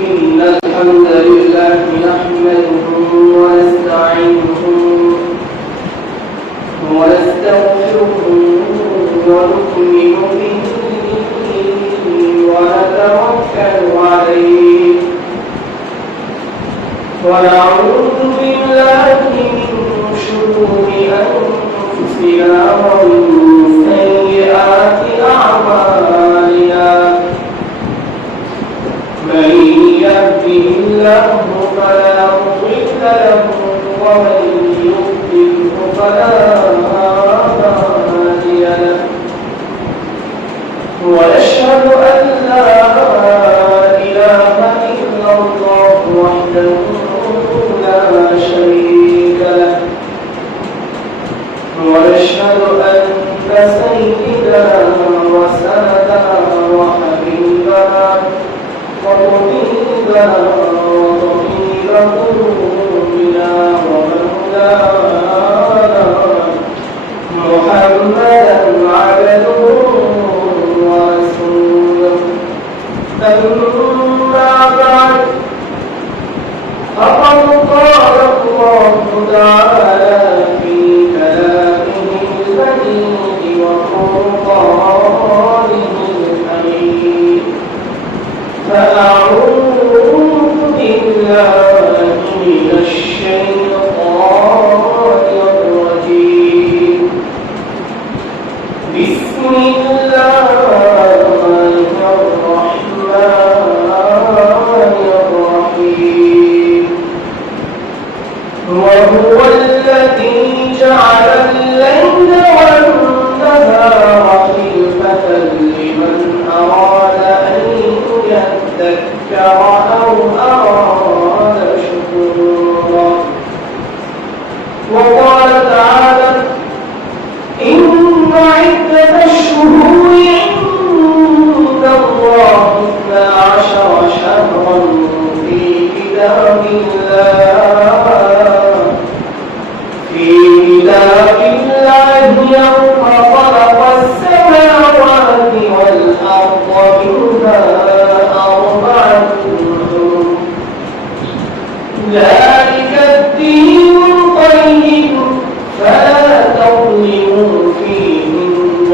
إن الحمد لله نحمده ونستعينه ونستغفره ونؤمن به ونتوكل عليه ونعوذ بالله من شرور أنفسنا ومن سيئات أعمالنا من يهده الله فلا مضل له ومن يضلله فلا هادي له ونشهد أن لا إله إلا الله وحده لا شريك له ونشهد أن سيدنا وسندنا وحبيبنا وطبيبنا وطبيب قلوبنا ومولانا محمدا عبده ورسوله أما بعد فقد قال الله تعالى في كلامه المجيد وفرقانه الحميد فأعوذ بالله من الشيطان الرجيم بسم الله الرحمن الرحيم وهو الذي جعل الليل والنهار خلفة لمن أراد أن يذكر أو أراد شكورا وقال تعالى إن عدة الشهور عند الله 12 شهرا في كتاب الله يوم خلق السماوات والأرض منها أربعة حرم ذلك الدين القيم فلا تظلموا فيهن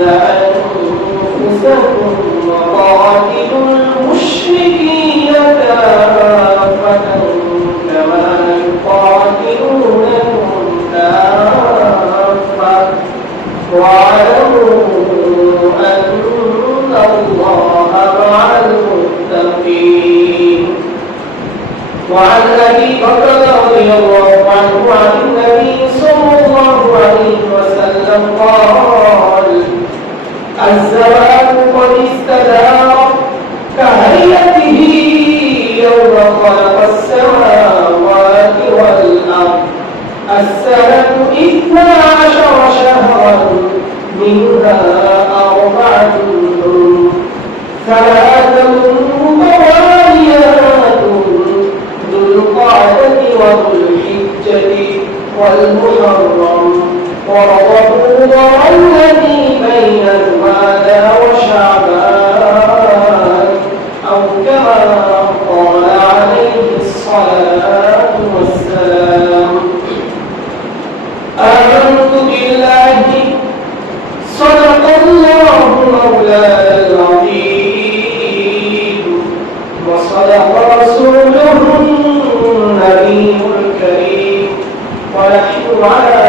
أنفسكم وقاتلوا المشركين كافة كما يقاتلونكم كافة واعلموا أن الله مع المتقين وعن أبي بكر رضي الله عنه عن النبي صلى الله عليه وسلم قال الزواج قد استدار كهيئته يوم خلق السماوات والأرض السنة 12 شهرا منها 4 حرم ثلاثة متواليات ذو القعدة وذو الحجة والمحرم ورمضان الذي بين جمادى وشعبان أو كما قال عليه الصلاة والسلام آمنت بالله صدق الله مولانا العظيم وصدق رسوله النبي الكريم ونحن على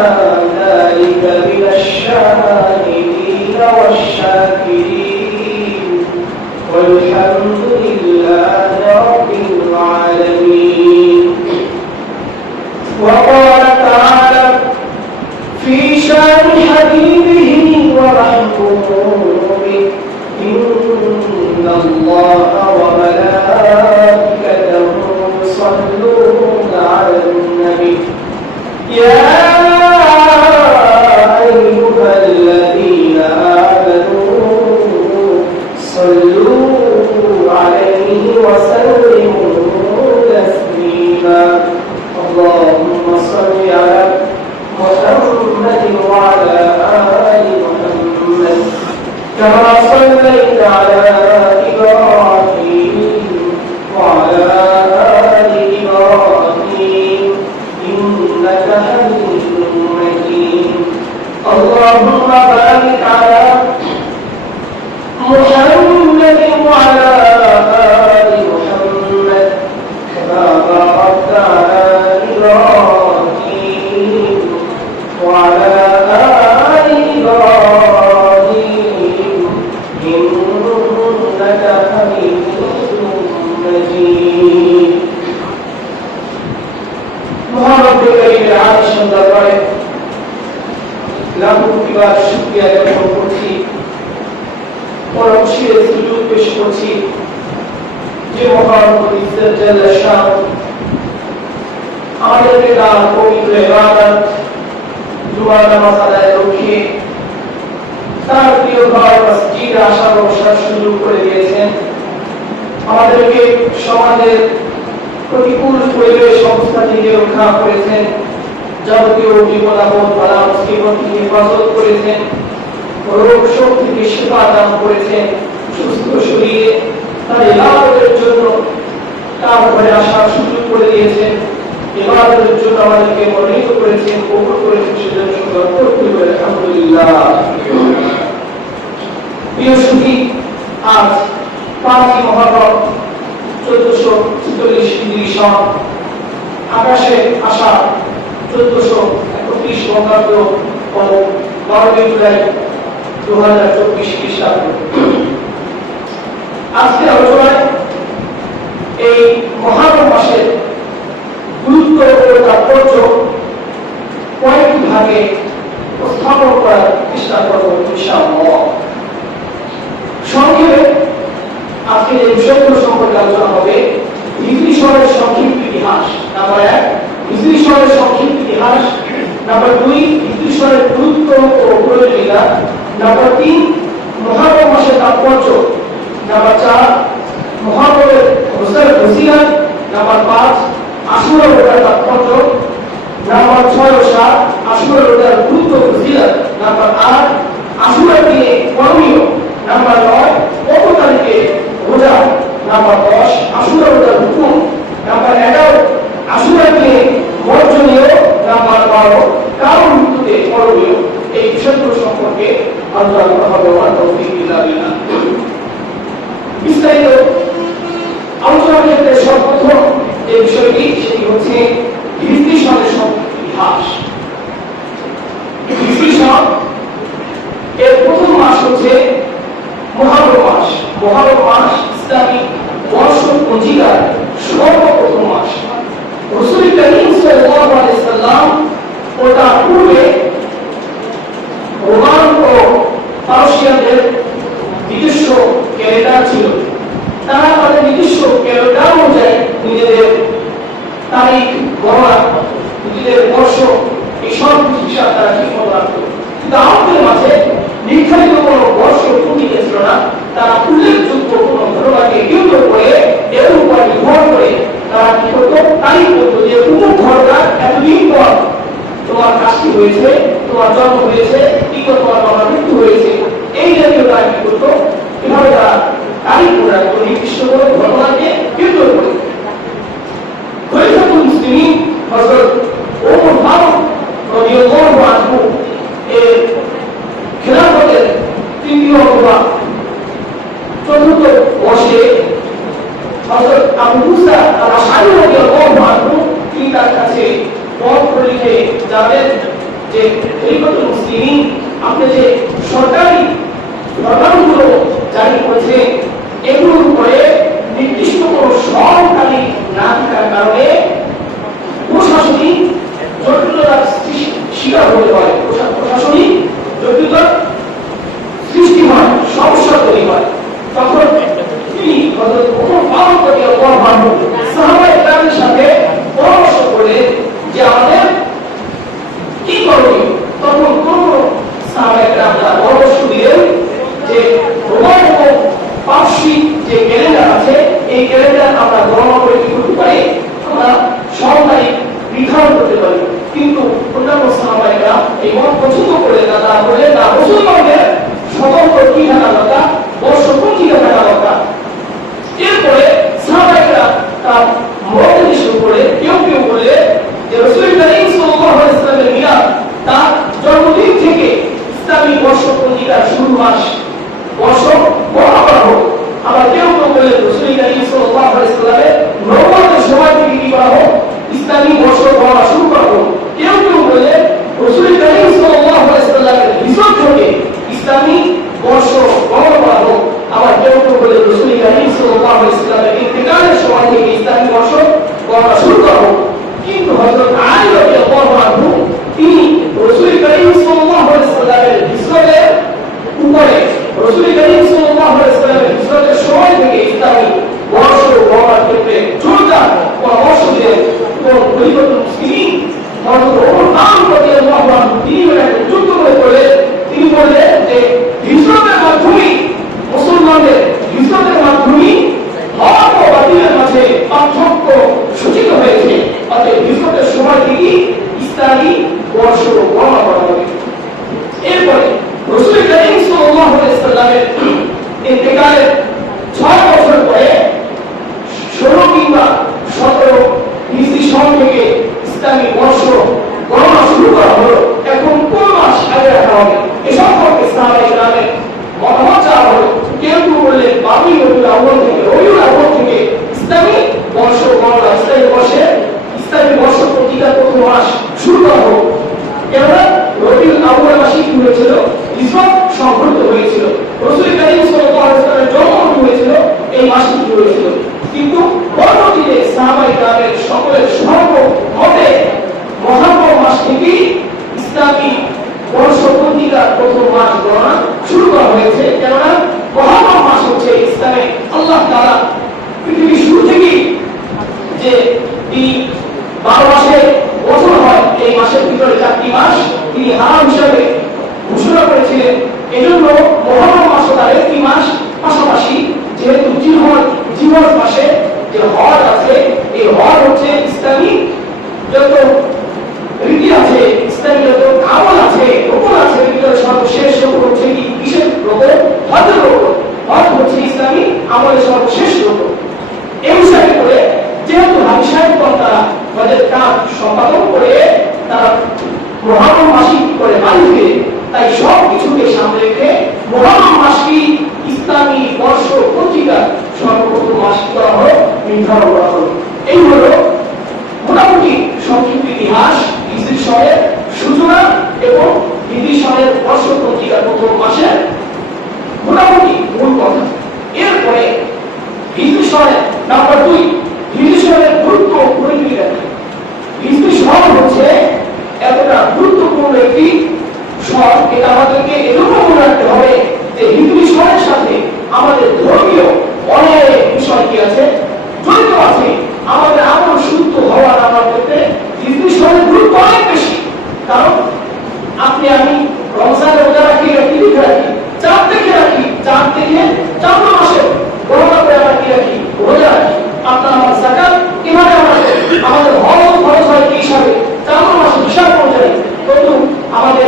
ذلك من الشاهدين والشاكرين والحمد لله رب العالمين وقال تعالى في شان حبيبه ومحبوبه إن الله وملائكته يصلون على النبي يا أيها الذين آمنوا صلوا عليه وسلموا تسليما اللهم صل على محمد وعلى آل محمد كما صليت على إبراهيم وعلى যে মহান ইজ্জত জাল্লা শান আমাদেরকে তার পবিত্র ইবাদত জুমার নামাজ আদায়ের লক্ষ্যে তার প্রিয় ঘর মসজিদে আসার অবসর সুযোগ করে দিয়েছেন। আমাদেরকে সমাজের প্রতিকূল পরিবেশ অবস্থা থেকে রক্ষা করেছেন, যাবতীয় বিপদ আপদ বালা মুসিবত থেকে হেফাজত করেছেন, রোগ শোক থেকে শিফা দান করেছেন, সুস্থ শরীরে তার ইবাদতের জন্য তার ঘরে আসার সুযোগ করে দিয়েছেন, ইবাদতের জন্য আমাদেরকে মনোনীত করেছেন, কবুল করেছেন, সেজন্য শুকর করতে হবে আলহামদুলিল্লাহ। প্রিয় সুধী, আজ 5ই মুহররম 1446 হিজরি সন, আকাশে আসা 1431 বঙ্গাব্দ ও 12 জুলাই 2024 খ্রিস্টাব্দ। আজকে আলোচনায় এই মুহররম মাসের গুরুত্ব ও তাৎপর্য কয়েকটি ভাগে উপস্থাপন করার চেষ্টা করব ইনশাআল্লাহ। সংক্ষেপে আজকে যে বিষয়গুলো সম্পর্কে আলোচনা হবে, হিজরি সনের সংক্ষিপ্ত ইতিহাস নাম্বার 1, হিজরি সনের সংক্ষিপ্ত ইতিহাস নাম্বার 2, হিজরি সনের গুরুত্ব ও প্রয়োজনীয়তা নাম্বার 3, মুহররম মাসের তাৎপর্য নাম্বার 4, মুহররমের ফজিলত নাম্বার 5, আশুরা রোজার তাৎপর্য নাম্বার 6 ও 7, আশুরা রোজার গুরুত্ব ফজিলত নাম্বার 8, আশুরা দিনে করণীয় নাম্বার 9, কত তারিখে রোজা নাম্বার 10, আশুরা রোজার হুকুম নাম্বার 11, আশুরা দিনে বর্জনীয় নাম্বার 12, কারণ মৃত্যুতে করণীয়। এই বিষয়গুলো সম্পর্কে আল্লাহ ভগবান তৌফিক দিলেন। বিস্তারিত আলোচনার ক্ষেত্রে সর্বপ্রথম যে বিষয়টি সেটি হচ্ছে হিজরি সনের ইতিহাস। হিজরি সন এর প্রথম মাস হচ্ছে মুহররম মাস। মুহররম মাস ইসলামী বর্ষ পঞ্জিকার সর্বপ্রথম মাস। রাসূল করিম সাল্লাল্লাহু আলাইহি সাল্লাম ও তার পূর্বে রোমান ও পারসিয়ানদের নিজস্ব ক্যালেন্ডার ছিল। তারা তাদের নিজস্ব ক্যালেন্ডার অনুযায়ী নিজেদের তারিখ গণনা, নিজেদের বর্ষ এই সব হিসাব তারা ঠিক মতো রাখত। কিন্তু আমাদের মাঝে নির্ধারিত কোনো বর্ষ পঞ্জিকা ছিল না। তারা উল্লেখযোগ্য কোনো ঘটনাকে কেন্দ্র করে এর উপর নির্ভর করে তারা কি করতো, তারিখ বলতো যে অমুক ঘটনা এতদিন পর তোমার কাশি হয়েছে, তোমার জন্ম হয়েছে, কিংবা তোমার বাবার মৃত্যু হয়েছে। এই জাতীয় তারা কি করতো, এভাবে তারা তারিখ করে রাখতো নির্দিষ্ট করে ঘটনাকে কেন্দ্র করে। খলিফাতুল মুসলিমিন হযরত ওমর ফারুক রাদিয়াল্লাহু আনহু এর খেলাফতের তৃতীয় অথবা চতুর্থ বর্ষে হযরত আবু মুসা আল-আশআরী রাদিয়াল্লাহু আনহু তিনি তার কাছে পত্র লিখে জানালেন যে খলিফাতুল মুসলিমিন আপনি যে সরকারি ফরমানগুলো জারি করেছে এগুলোর উপরে নির্দিষ্ট কোনো সরকারি না থাকার কারণে প্রশাসনিক জটিলতার শিকার হতে পারে, প্রশাসনিক জটিলতার সৃষ্টি হয়, সমস্যা তৈরি হয়। তখন তিনি হযরত ওমর ফারুক রাদিয়াল্লাহু আনহু সাহাবায়ে কেরামের সাথে পরামর্শ করলেন যে আমাদের কি করণীয়। তখন কোন সাহাবায়ে কেরাম পরামর্শ দিলেন যে রোমান ও পারসি যে ক্যালেন্ডার আছে এই ক্যালেন্ডার আমরা গণনা করে কি করতে পারি, আমরা সরকারি নির্ধারণ করতে পারি। কিন্তু অন্যান্য সাহাবায়ে কেরাম এই মত পছন্দ করে তারা বললেন না, মুসলমানদের স্বতন্ত্র কি থাকা দরকার, বর্ষ পঞ্জিকা থাকা দরকার। এরপরে সাহাবায়ে কেরাম তার মত নিশ্চয় করে কেউ কেউ বললে যে রাসূল করিম সাল্লাল্লাহু আলাইহি ওয়াসাল্লামের মিলাদ তার জন্মদিন থেকে ইসলামী বর্ষ পঞ্জিকার শুরু মাস বর্ষ গণনা করা হোক। আবার কেউ কেউ বললেন রাসূল করিম সাল্লাল্লাহু আলাইহি ওয়াসাল্লামের নবুয়তের সময় থেকে কি করা হোক, ইসলামী বর্ষ গণনা শুরু করা হোক। কেউ কেউ বললেন রাসূল করিম সাল্লাল্লাহু আলাইহি ওয়াসাল্লামের হিজরত থেকে ইসলামী বর্ষ গণনা করা হোক। আবার কেউ কেউ বললেন রাসূল করিম সাল্লাল্লাহু আলাইহি ওয়াসাল্লামের ইন্তেকালের সময় থেকে ইসলামী বর্ষ গণনা শুরু করা হোক। কিন্তু হযরত আলী রাদিয়াল্লাহু আনহু তিনি রাসূল করিম সাল্লাল্লাহু আলাইহি ওয়াসাল্লামের হিজরতের উপরে রাসূল করিম সাল্লাল্লাহু আলাইহি ওয়াসাল্লামের হিজরতের সময় থেকে ইসলামী বর্ষ কিন্তু পরবর্তীতে সাহাবায়ে কেরামের সকলের সর্বমতে মুহররম মাস থেকে ইসলামী বর্ষ পঞ্জিকার প্রথম মাস গণনা শুরু করা হয়েছে। কেননা মুহররম মাস হচ্ছে ইসলামে আল্লাহ তাআলা পৃথিবীর শুরু থেকেই যে তিনি 12 মাসে বছর হয়, এই মাসের ভিতরে 4টি মাস তিনি হারাম হিসাবে ঘোষণা করেছিলেন। এজন্য মুহররম মাস তার একটি মাস, পাশাপাশি যেহেতু জিলহজ মাসে যে হজ আছে, এই হজ হচ্ছে ইসলামী যত রীতি আছে, ইসলামী যত আমল আছে, রকম আছে, ভিতরে সর্বশেষ রকম হচ্ছে কি বিশেষ রকম হজের রকম। হজ হচ্ছে ইসলামী আমলের সর্বশেষ রকম। এই হিসাবে করে যেহেতু হাজি সাহেবগণ তারা হজের কাজ সম্পাদন করে তারা মুহররম মাসিক করে বাড়ি ফিরে, তাই সব কিছুকে সামনে রেখে মুহররম মাসকে ইসলামী বর্ষ পঞ্জিকা সর্বপ্রথম মাস করা হয়, নির্ধারণ করা হলো। এই হলো মোটামুটি সংক্ষিপ্ত ইতিহাস হিজরি সনের সূচনা এবং হিজরি সনের বর্ষ পঞ্জিকার প্রথম মাসের মোটামুটি মূল কথা। এরপরে হিজরি সনের নাম্বার 2, হিজরি সনের গুরুত্ব পরিচিতি রাখে। হিজরি সন হচ্ছে এতটা গুরুত্বপূর্ণ একটি সন, এটা আমাদেরকে এজন্য মনে রাখতে হবে যে হিজরি সনের সাথে আমাদের ধর্মীয় অনেক বিষয় কি আছে, জড়িত আছে। আমাদের আমল শুদ্ধ হওয়ার আমার ক্ষেত্রে হিজরি সনের গুরুত্ব অনেক বেশি। কারণ আপনি আমি রমজানের রোজা রাখি, কি লিখে রাখি, চাঁদ দেখে রাখি, চাঁদ দেখে চাঁদ মাসে গণনা করে আমরা কি রাখি, রোজা রাখি। আপনার আমার যাকাত কিভাবে আমাদের হজ খরচ হয় কি হিসাবে, চাঁদ মাসে হিসাব অনুযায়ী। কিন্তু আমাদের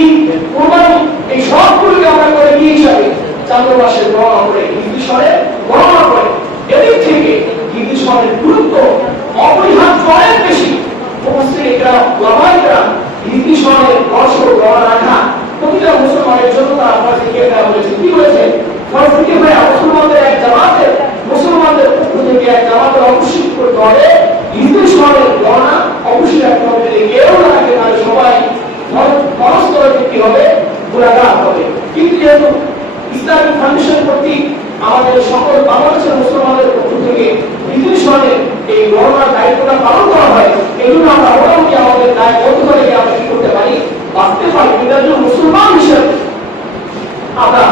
ঈদ, কুরবানি এই সবগুলোকে আমরা করে কি হিসাবে, চাঁদ মাসে গণনা করে, হিজরি সনে গণনা করে। এদিক থেকে হিজরি সনের গুরুত্ব অপরিহার্য অনেক বেশি। মুফাসসিররা, উলামায়েরা হিজরি সনের বর্ষ গণনা রাখা প্রতিটা মুসলমানের জন্য তারা ফরজ কিফায়া বলেছে। কি বলেছে? ফরজ কিফায়া মুসলমানদের এক জামাতের, মুসলমানদের পক্ষ থেকে এক জামাতের অবশ্যই করতে হবে হিজরি সনের গণনা, অবশ্যই রাখতে হবে। যদি কেউ না রাখে তাহলে সবাই ফরজ করে কি হবে, গুনাহগার হবে। কিন্তু যেহেতু ইসলামিক ফাউন্ডেশন কর্তৃক আমাদের সকল বাংলাদেশের মুসলমানদের পক্ষ থেকে হিজরি সনের এই গণনার দায়িত্বটা পালন করা হয়, এজন্য আমরা মোটামুটি আমাদের দায়বদ্ধতা থেকে আমরা কি করতে পারি, বাঁচতে পারি। এটার জন্য মুসলমান হিসেবে আমরা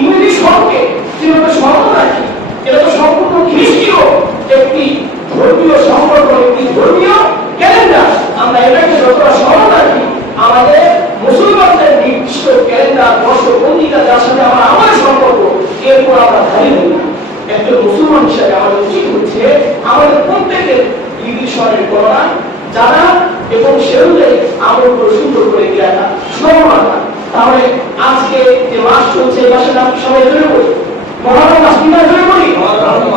ইংরেজি সনকে যেভাবে স্মরণ রাখি, এটা তো সম্পূর্ণ খ্রিস্টীয় একটি ধর্মীয় সম্পর্ক, একটি ধর্মীয় ক্যালেন্ডার। আমরা এটাকে যতটা স্মরণ রাখি, আমাদের মুসলমানদের নির্দিষ্ট ক্যালেন্ডার বর্ষ পঞ্জিকা যার সাথে আমার আমাদের সম্পর্ক, এরপর আমরা ধারি হই। একজন মুসলমান হিসেবে আমাদের উচিত হচ্ছে আমাদের প্রত্যেকের হিজরি সনের গণনা জানা এবং সে অনুযায়ী আমল করে সুন্দর করে দিয়ে রাখা, স্মরণ রাখা। তাহলে আজকে যে মাস চলছে এই মাসের নাম সবাই জন্য বলি, মুহররম মাস। কি মাস জন্য বলি?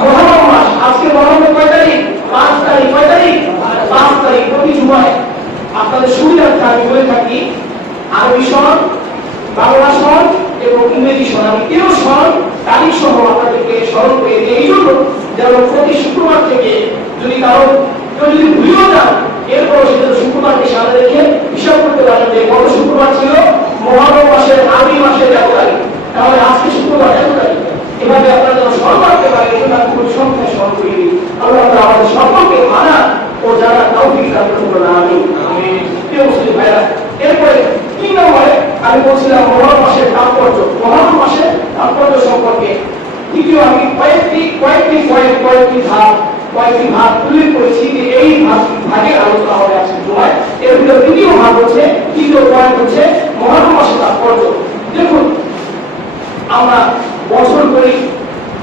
মুহররম মাস। আজকে মুহররম কয় তারিখ? 5 তারিখ। কয় তারিখ? 5 তারিখ। প্রতি জুমায় আপনাদের সুবিধার্থে আমি বলে থাকি আরবি সন, বাংলা সন এবং ইংরেজি সন। আমি কেউ সন তারিখ সহ আপনাদেরকে স্মরণ করে দিই, এই জন্য যেন প্রতি শুক্রবার থেকে যদি কেউ যদি ভুলেও যান, এরপর সেটা শুক্রবারকে সামনে রেখে হিসাব করতে পারেন যে গত শুক্রবার ছিল মুহররম মাসের আরবি মাসের 1 তারিখ, তাহলে আজকে শুক্রবার 1 তারিখ। এভাবে আপনারা যেন স্মরণ রাখতে পারেন, এটা আমি খুব সংখ্যায় স্মরণ করি দিই। আল্লাহ তাআলা আমাদের সকলকে মানা ও জানা তৌফিক দান করুন। আমিন। প্রিয় মুসলিম ভাইরা, এরপরে 3 নম্বরে আমি বলছিলাম মুহররম মাসের তাৎপর্য। মুহররম মাসের তাৎপর্য সম্পর্কে দ্বিতীয় আমি কয়েকটি ভাগ উল্লেখ করেছি যে এই ভাগে আলোচনা হবে আজকে জুমায়। এর ভিতরে দ্বিতীয় ভাগ হচ্ছে, তৃতীয় পয়েন্ট হচ্ছে মুহররম মাসের তাৎপর্য। দেখুন, আমরা বছর বলি,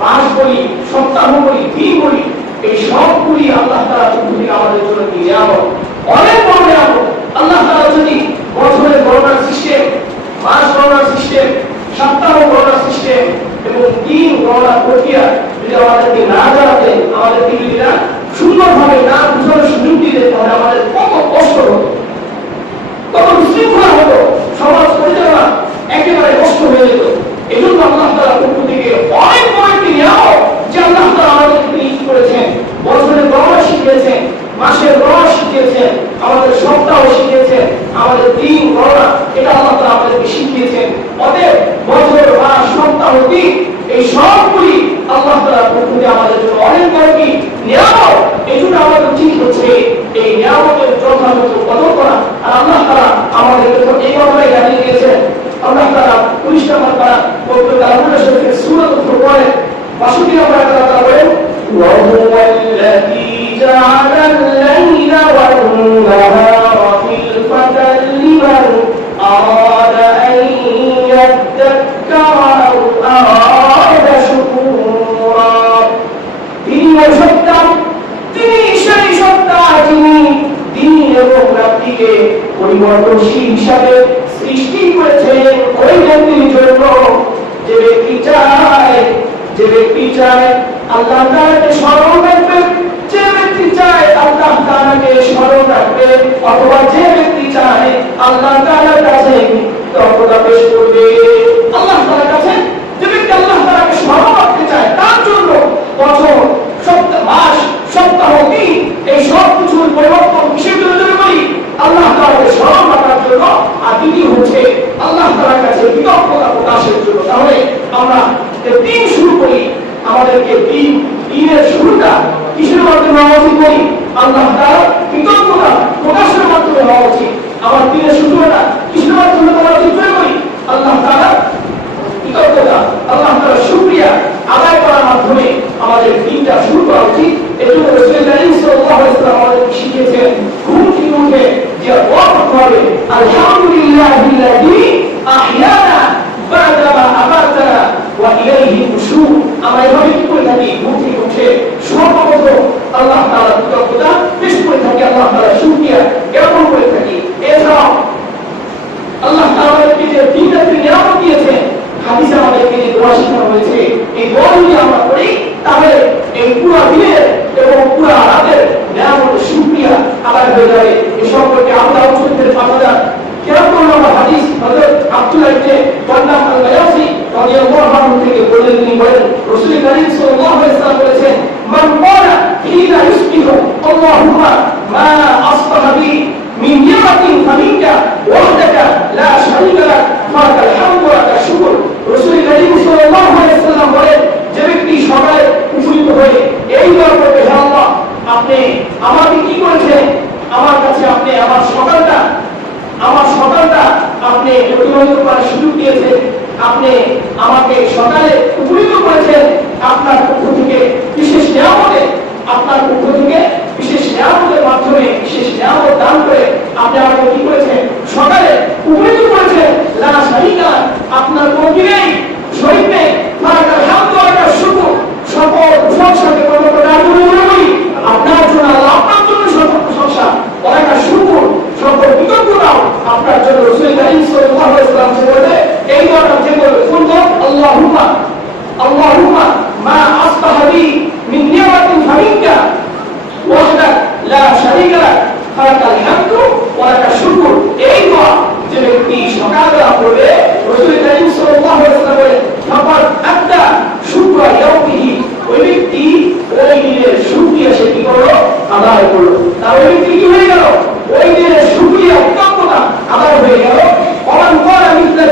মাস বলি, সপ্তাহ বলি, দিন বলি, এই সবগুলি আল্লাহ তাআলা পক্ষ থেকে আমাদের জন্য কি নিয়ামত, অনেক বড় নিয়ামত। আল্লাহ তাআলা যদি বছরের গণনার সিস্টেম, মাস গণনার সিস্টেম, সপ্তাহ গণনার সিস্টেম এবং দিন গণনার প্রক্রিয়া যদি আমাদেরকে না জানাতেন, আমাদেরকে যদি না সুন্দরভাবে না বুঝানোর সুযোগ দিতেন, তাহলে আমাদের কত কষ্ট হতো, কত বিশৃঙ্খলা হতো, সমাজ পরিচালনা একেবারে নষ্ট হয়ে যেত। এই জন্য আল্লাহ তাআলার পক্ষ থেকে অনেক বড় একটি নিয়ামত যে আল্লাহ তাআলা আমাদেরকে নিযুক্ত করেছেন। বছরের গণনা শিখিয়েছেন, মাসের গণনা শিখিয়েছেন, আমাদের সপ্তাহ শিখিয়েছেন, আমাদের দিন গণনা এটা আল্লাহ তাআলা আমাদেরকে শিখিয়েছেন। অতএব বছর, মাস, সপ্তাহ, দিন এই সবগুলি আল্লাহ তাআলার পক্ষ থেকে আমাদের জন্য অনেক বড় এই কথাই জানিয়ে দিয়েছেন। আল্লাহ তাআলা 19 নম্বর পারা পবিত্র কালামুল্লাহ শরীফের সূরাতুল ফুরকানের 62 নম্বর আয়াতে আল্লাহ বলেন ওয়া হুয়াল্লাযী জাআলাল লাইলা ওয়ান নাহারা খিলফাতান লিমান আরাদা আন ইয়াদ্দাক্কারা আও আরাদা শুকুরা। তিনি সত্তা, তিনি সেই সত্তা যিনি দিন এবং রাত্রিকে পরিবর্তনশীল হিসাবে সৃষ্টি করেছেন ওই ব্যক্তির জন্য যে ব্যক্তি চায় আল্লাহ তাআলাকে স্মরণ রাখবে, যে ব্যক্তি চায় আল্লাহ তাআলাকে স্মরণ রাখবে, অথবা যে ব্যক্তি চায় আল্লাহ তাআলার কাছে কৃতজ্ঞতা পেশ করবে। আল্লাহ তাআলার কাছে যে ব্যক্তি আল্লাহ তাআলাকে স্মরণ রাখতে চায় তার জন্য বছর, সপ্তাহ, মাস, সপ্তাহ, দিন এই সব কিছুর পরিবর্তন কিসের জন্য বলি? আল্লাহ তাআলাকে স্মরণ রাখার জন্য। আর দ্বিতীয় হচ্ছে আল্লাহ তাআলার কাছে কৃতজ্ঞতা প্রকাশের জন্য। তাহলে আমরা দিন শুরু করি, আমাদেরকে দিনের শুরুটা কিসের মাধ্যমে হওয়া উচিত বলি? আল্লাহ তাআলার কৃতজ্ঞতা প্রকাশের মাধ্যমে হওয়া উচিত। আমার দিনের শুরুটা কিসের মাধ্যমে হওয়া উচিত বলি? আল্লাহ তাআলার কৃতজ্ঞতা, আল্লাহ তাআলার শুকরিয়া আদায় করার মাধ্যমে আমাদের দিনটা শুরু করা উচিত। এজন্য রাসূল সাল্লাল্লাহু আলাইহি ওয়াসাল্লাম আমাদেরকে শিখিয়েছেন ঘুম থেকে উঠে যে দোয়া করতে হবে, আলহামদুলিল্লাহিল্লাযী আহইয়ানা বা'দা মা আমাতানা ওয়া ইলাইহি নুশুর। আমরা এভাবে কি করে থাকি? ঘুম থেকে উঠে সর্বপ্রথম আল্লাহ তাআলার কৃতজ্ঞতা পেশ করে থাকি, আল্লাহ তাআলার শুকরিয়া জ্ঞাপন করে থাকি। এছাড়াও আল্লাহ তাআলা আমাদেরকে যে দিন রাত্রি নিয়ামত দিয়েছেন, হাদিসে আমাদেরকে যে দোয়া শেখানো হয়েছে, এই দোয়া যদি আমরা করি তাহলে এই পুরো দিনের এবং পুরো রাতের নিয়ামতের শুকরিয়া আদায় হয়ে যাবে। এই সম্পর্কে আমরা মুসলিমদের ফাতাদা কেরাম আমরা হাদিস হযরত আব্দুল্লাহ ইবনে ওয়ান্নাম আল-বায়াসি রাদিয়াল্লাহু আনহু থেকে বলেন, তিনি বলেন রাসূল কারীম সাল্লাল্লাহু আলাইহি ওয়াসাল্লাম বলেছেন মান ক্বালা হিনা ইসবিহু আল্লাহুম্মা মা আসবাহা বি মিন নি'মাতিন ফামিনকা ওয়াহদাকা লা শারীকা লাক ফালাকাল হামদু ওয়া লাকাশ শুকর। রাসূল কারীম সাল্লাল্লাহু আলাইহি ওয়াসাল্লাম বলেন যে ব্যক্তি সকালে উপনীত হয়ে এই দোয়া করবে, হে আল্লাহ আপনি আমাকে কি করেছেন, আমার কাছে আপনি আমার সকালটা আপনি অতিবাহিত করার সুযোগ দিয়েছেন, আপনি আমাকে সকালে উপনীত করেছেন আপনার পক্ষ থেকে বিশেষ নিয়ামতে, আপনার পক্ষ থেকে বিশেষ নিয়ামতের মাধ্যমে বিশেষ নিয়ামত দান করে আপনি আমাকে কি করেছেন, সকালে উপনীত করেছেন। লা শারীকা লাক, আপনার কোনো কি নেই, শরীক নেই। ফালাকাল হামদু ওয়া লাকাশ শুকর, সকল প্রশংসাকে আপনার জন্য, আপনার জন্য সকল প্রশংসা, ওয়া লাকাশ শুকর, সকল কৃতজ্ঞতাও আপনার জন্য। রাসূল কারীম সাল্লাল্লাহু আলাইহি ওয়াসাল্লাম বলে এই দোয়াটা যে বলে শুনবো, আল্লাহুম্মা মা আসবাহা বি মিন নি'মাতিন ফামিনকা ওয়াহদাক লা শারীকা লাক ফালাকাল হামদু ওয়া লাকাশ শুকর। এই দোয়া যে ব্যক্তি সকালবেলা পড়বে, রাসূল কারীম সাল্লাল্লাহু আলাইহি ওয়াসাল্লাম বলে ফাকাদ আদা শুকরা ইয়াউমিহি, ওই ব্যক্তি ওই দিনের শুকরিয়া সে কি করলো, আদায় করলো। তার ওই ব্যক্তি কি হয়ে গেল, ওই দিনের শুকরিয়া কৃতজ্ঞতা আদায় হয়ে গেল। ওমান ক্বালা মিসলা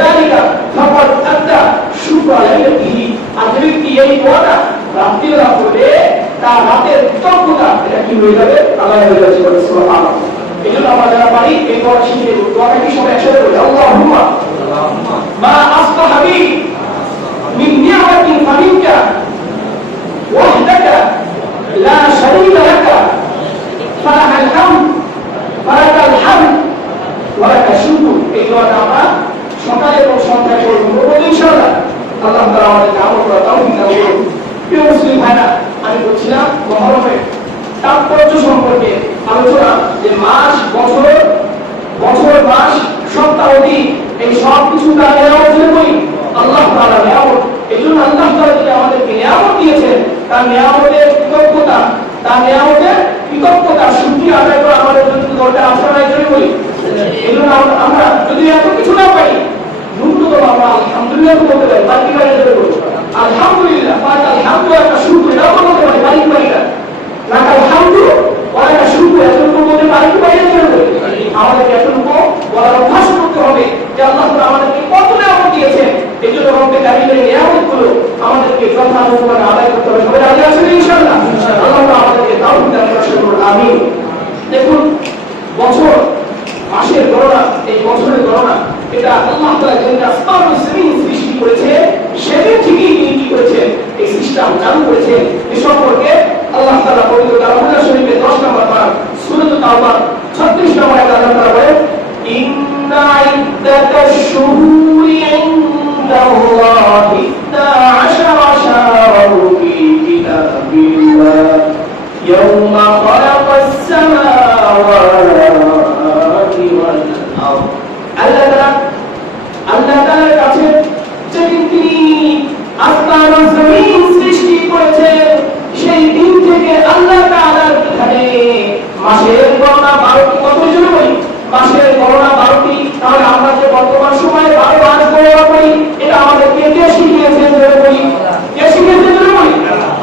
যালিকা ফাকাদ আদা শুকরা লাইলাতিহি। আর যে ব্যক্তি এই দোয়াটা রাত্রিবেলা পড়বে তার রাতের কৃতজ্ঞতা এটা কি হয়ে যাবে, আদায় হয়ে যাবে। সুবহানাল্লাহ। এজন্য আমরা যারা পারি এই দোয়া শিখে দোয়াটা কি সবাই একসাথে বলি, আল্লাহুম্মা মা আসবাহা বি মিন নি'মাতিন ফামিনকা ওয়াহদাকা লা শারীকা লাকা ফালাকাল হামদ ওয়া লাকাশ শুকর। এই দোয়াটা আমরা সকালে এবং সন্ধ্যায় করব ইনশাআল্লাহ। আল্লাহ তাআলা আমাদেরকে আমল করার তৌফিক দান করুন। প্রিয় মুসলিম ভাইরা, আমি বলছিলাম মুহররমের তাৎপর্য সম্পর্কে আলোচনা, যে মাস, বছর, মাস, সপ্তাহ, দিন এই সব কিছু তার নিয়ামতের বই, আল্লাহ তাআলার নিয়ামত। এজন্য আল্লাহ তাআলা যে আমাদেরকে নিয়ামত দিয়েছেন তার নিয়ামতের কৃতজ্ঞতা শুকরিয়া আদায় করা আমাদের জন্য দরকার আছে না? এজন্য বলি, এজন্য আমরা যদি এত কিছু না পারি, ন্যূনতম আমরা আলহামদুলিল্লাহ বলতে পারি। বাকি বাইরে যাবে বলবো আলহামদুলিল্লাহ, আলহামদুলিল্লাহ একটা শুকর, এটাও বলতে পারি। বাকি বাইরে লাকাল হামদু ওয়া লাকাশ শুকর, এতটুকু বলতে পারি কি বাইরে যাবে? আমাদেরকে এতটুকু বলার অভ্যাস করতে হবে যে আল্লাহ তাআলা আমাদেরকে কত নিয়ামত দিয়েছেন। এজন্য রব্বে কারীমের নিয়ামতগুলো আমাদেরকে যথাযথভাবে আদায় করতে হবে। সবাই রাজি আছেন ইনশাআল্লাহ? আল্লাহ তাআলা আমাদেরকে তাওফিক দান করুন, আমিন। দেখুন, বছর মাসের গণনা, এই বছরের গণনা, এটা আল্লাহ তাআলা যেদিন আসমান ও জমিন সৃষ্টি করেছে সেদিন থেকেই তিনি কি করেছেন, এই সিস্টেম চালু করেছেন। এই সম্পর্কে আল্লাহ তাআলা পবিত্র কালামুল্লাহ শরীফে 10 নম্বর পারা সূরা তাওবা 36 নম্বর আয়াতে আল্লাহ তাআলা বলেন, ইন্না ইদ্দাতাশ শুহুরি ইনদাল্লাহি 12 শাহরান ফি কিতাবিল্লাহ ইয়াওমা খালাকাস সামাওয়াতি ওয়াল আরদ। আল্লাহ তাআলার কাছে যেদিন তিনি আসমান ও জমিন সৃষ্টি করেছেন সেই দিন থেকে আল্লাহ তাআলার বিধানে মাসের গণনা 12টি। কত জন বলি মাসের গণনা 12টি? তাহলে আমরা যে বর্তমান সময়ে 12 মাস গণনা করি এটা আমাদেরকে কে শিখিয়েছেন বলে বলি? কে শিখিয়েছেন বলে বলি?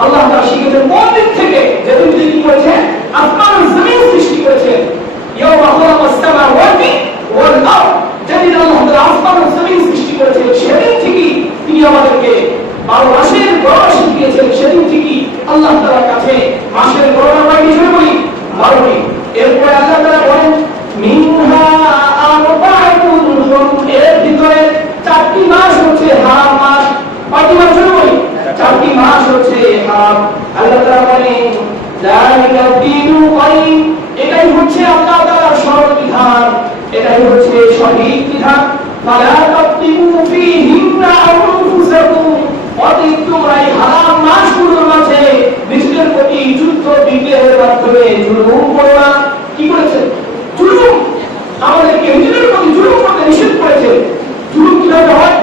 আল্লাহ তাআলা শিখিয়েছেন। কোন দিক থেকে? যেদিন তিনি কি করেছেন, আসমান ও জমিন সৃষ্টি করেছেন। ইয়াওমা খালাকাস সামাওয়াতি ওয়াল আরদ, যেদিন আল্লাহ তাআলা আসমান ও জমিন সৃষ্টি করেছেন সেদিন থেকেই তিনি আমাদেরকে 12 মাসের গণনা শিখিয়েছেন। সেদিন থেকেই আল্লাহ তাআলার কাছে মাসের গণনা কয়টি জন বলি? 12টি। এরপরে আল্লাহ তাআলা বলেন, মিনহা আরবাআতুন হুরুম, এর ভিতরে 4টি মাস হচ্ছে হারাম মাস। কয়টি মাস জন বলি? 4টি মাস হচ্ছে হারাম। আল্লাহ তাআলা বলেন, যালিকা দীনুল কাইয়িম, এটাই হচ্ছে আল্লাহ তাআলার সরল বিধান, এটাই হচ্ছে সঠিক বিধান। ফালা তাকতিমু ফীহিন্না আনফুসাকুম, অতএব তোমরা এই হারাম মাসগুলোর মাঝে নিজেদের প্রতি যুদ্ধ বিগ্রহের মাধ্যমে জুলুম করো না। কি করেছে? জুলুম। আমাদেরকে নিজেদের প্রতি জুলুম করতে নিষেধ করেছে। জুলুম কিভাবে হয়?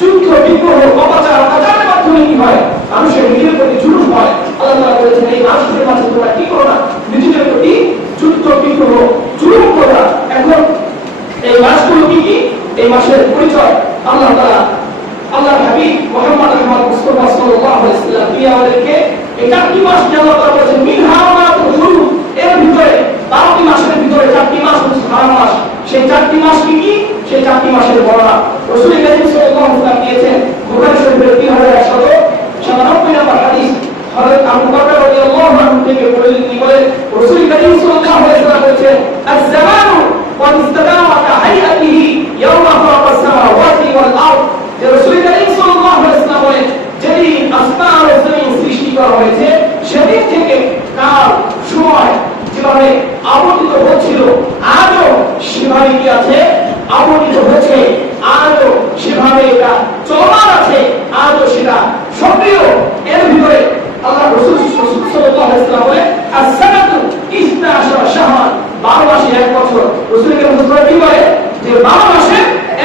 যুদ্ধ বিগ্রহ, অত্যাচারের মাধ্যমে কি হয়? মানুষের নিজের প্রতি জুলুম হয়। আল্লাহ তাআলা বলেছেন এই মাসগুলোর মাঝে তোমরা কি করো না? নিজেদের প্রতি যুদ্ধ বিগ্রহ, জুলুম করো না। এখন এই মাসগুলো কি কি? এই মাসের পরিচয় আল্লাহ তাআলা আল্লাহর হাবিব মুহাম্মদ মুস্তাফা সাল্লাল্লাহু আলাইহি ওয়াসাল্লাম তিনি আমাদেরকে এই 4টি মাস কি আল্লাহ তাআলা বলেছেন, মিনহা আরবাআতুন হুরুম, এর ভিতরে 12টি মাসের ভিতরে 4টি মাস হচ্ছে হারাম মাস। সেই 4টি মাস কি কি? সেই 4টি মাসের বর্ণনা রাসূল কারীম সাল্লাল্লাহু আলাইহি ওয়াসাল্লাম দিয়েছেন। বুখারী শরীফের 3197 নম্বর হাদিস হযরত আবু বকর রাদিয়াল্লাহু আনহু থেকে তিনি বলেন, রাসূল কারীম সাল্লাল্লাহু আলাইহি ওয়াসাল্লাম বলেছেন, আজ-জামানু ওয়া ইস্তাদামা কাহাইয়াতিহি ইয়াওমা খালাকাস সামাওয়াতি ওয়াল আরদ। যে রাসূল কারীম সাল্লাল্লাহু আলাইহি ওয়াসাল্লাম বলেন, যেদিন আসমান ও জমিন সৃষ্টি করা হয়েছে সেদিন থেকে কাল সময় যেভাবে আবর্তিত হচ্ছিল আজও সেভাবে কি আছে? আবর্তিত হচ্ছে। আজও সেভাবে এটা চলমান আছে, আজও সেটা সক্রিয়। এর ভিতরে আল্লাহ রাসূল সাল্লাল্লাহু আলাইহি ওয়াসাল্লাম বলেন, as-sanatu 12 শাহরান, 12 মাসে 1 বছর। রাসূল কারীম সাল্লাল্লাহু আলাইহি ওয়াসাল্লাম কি বলে যে 12 মাসে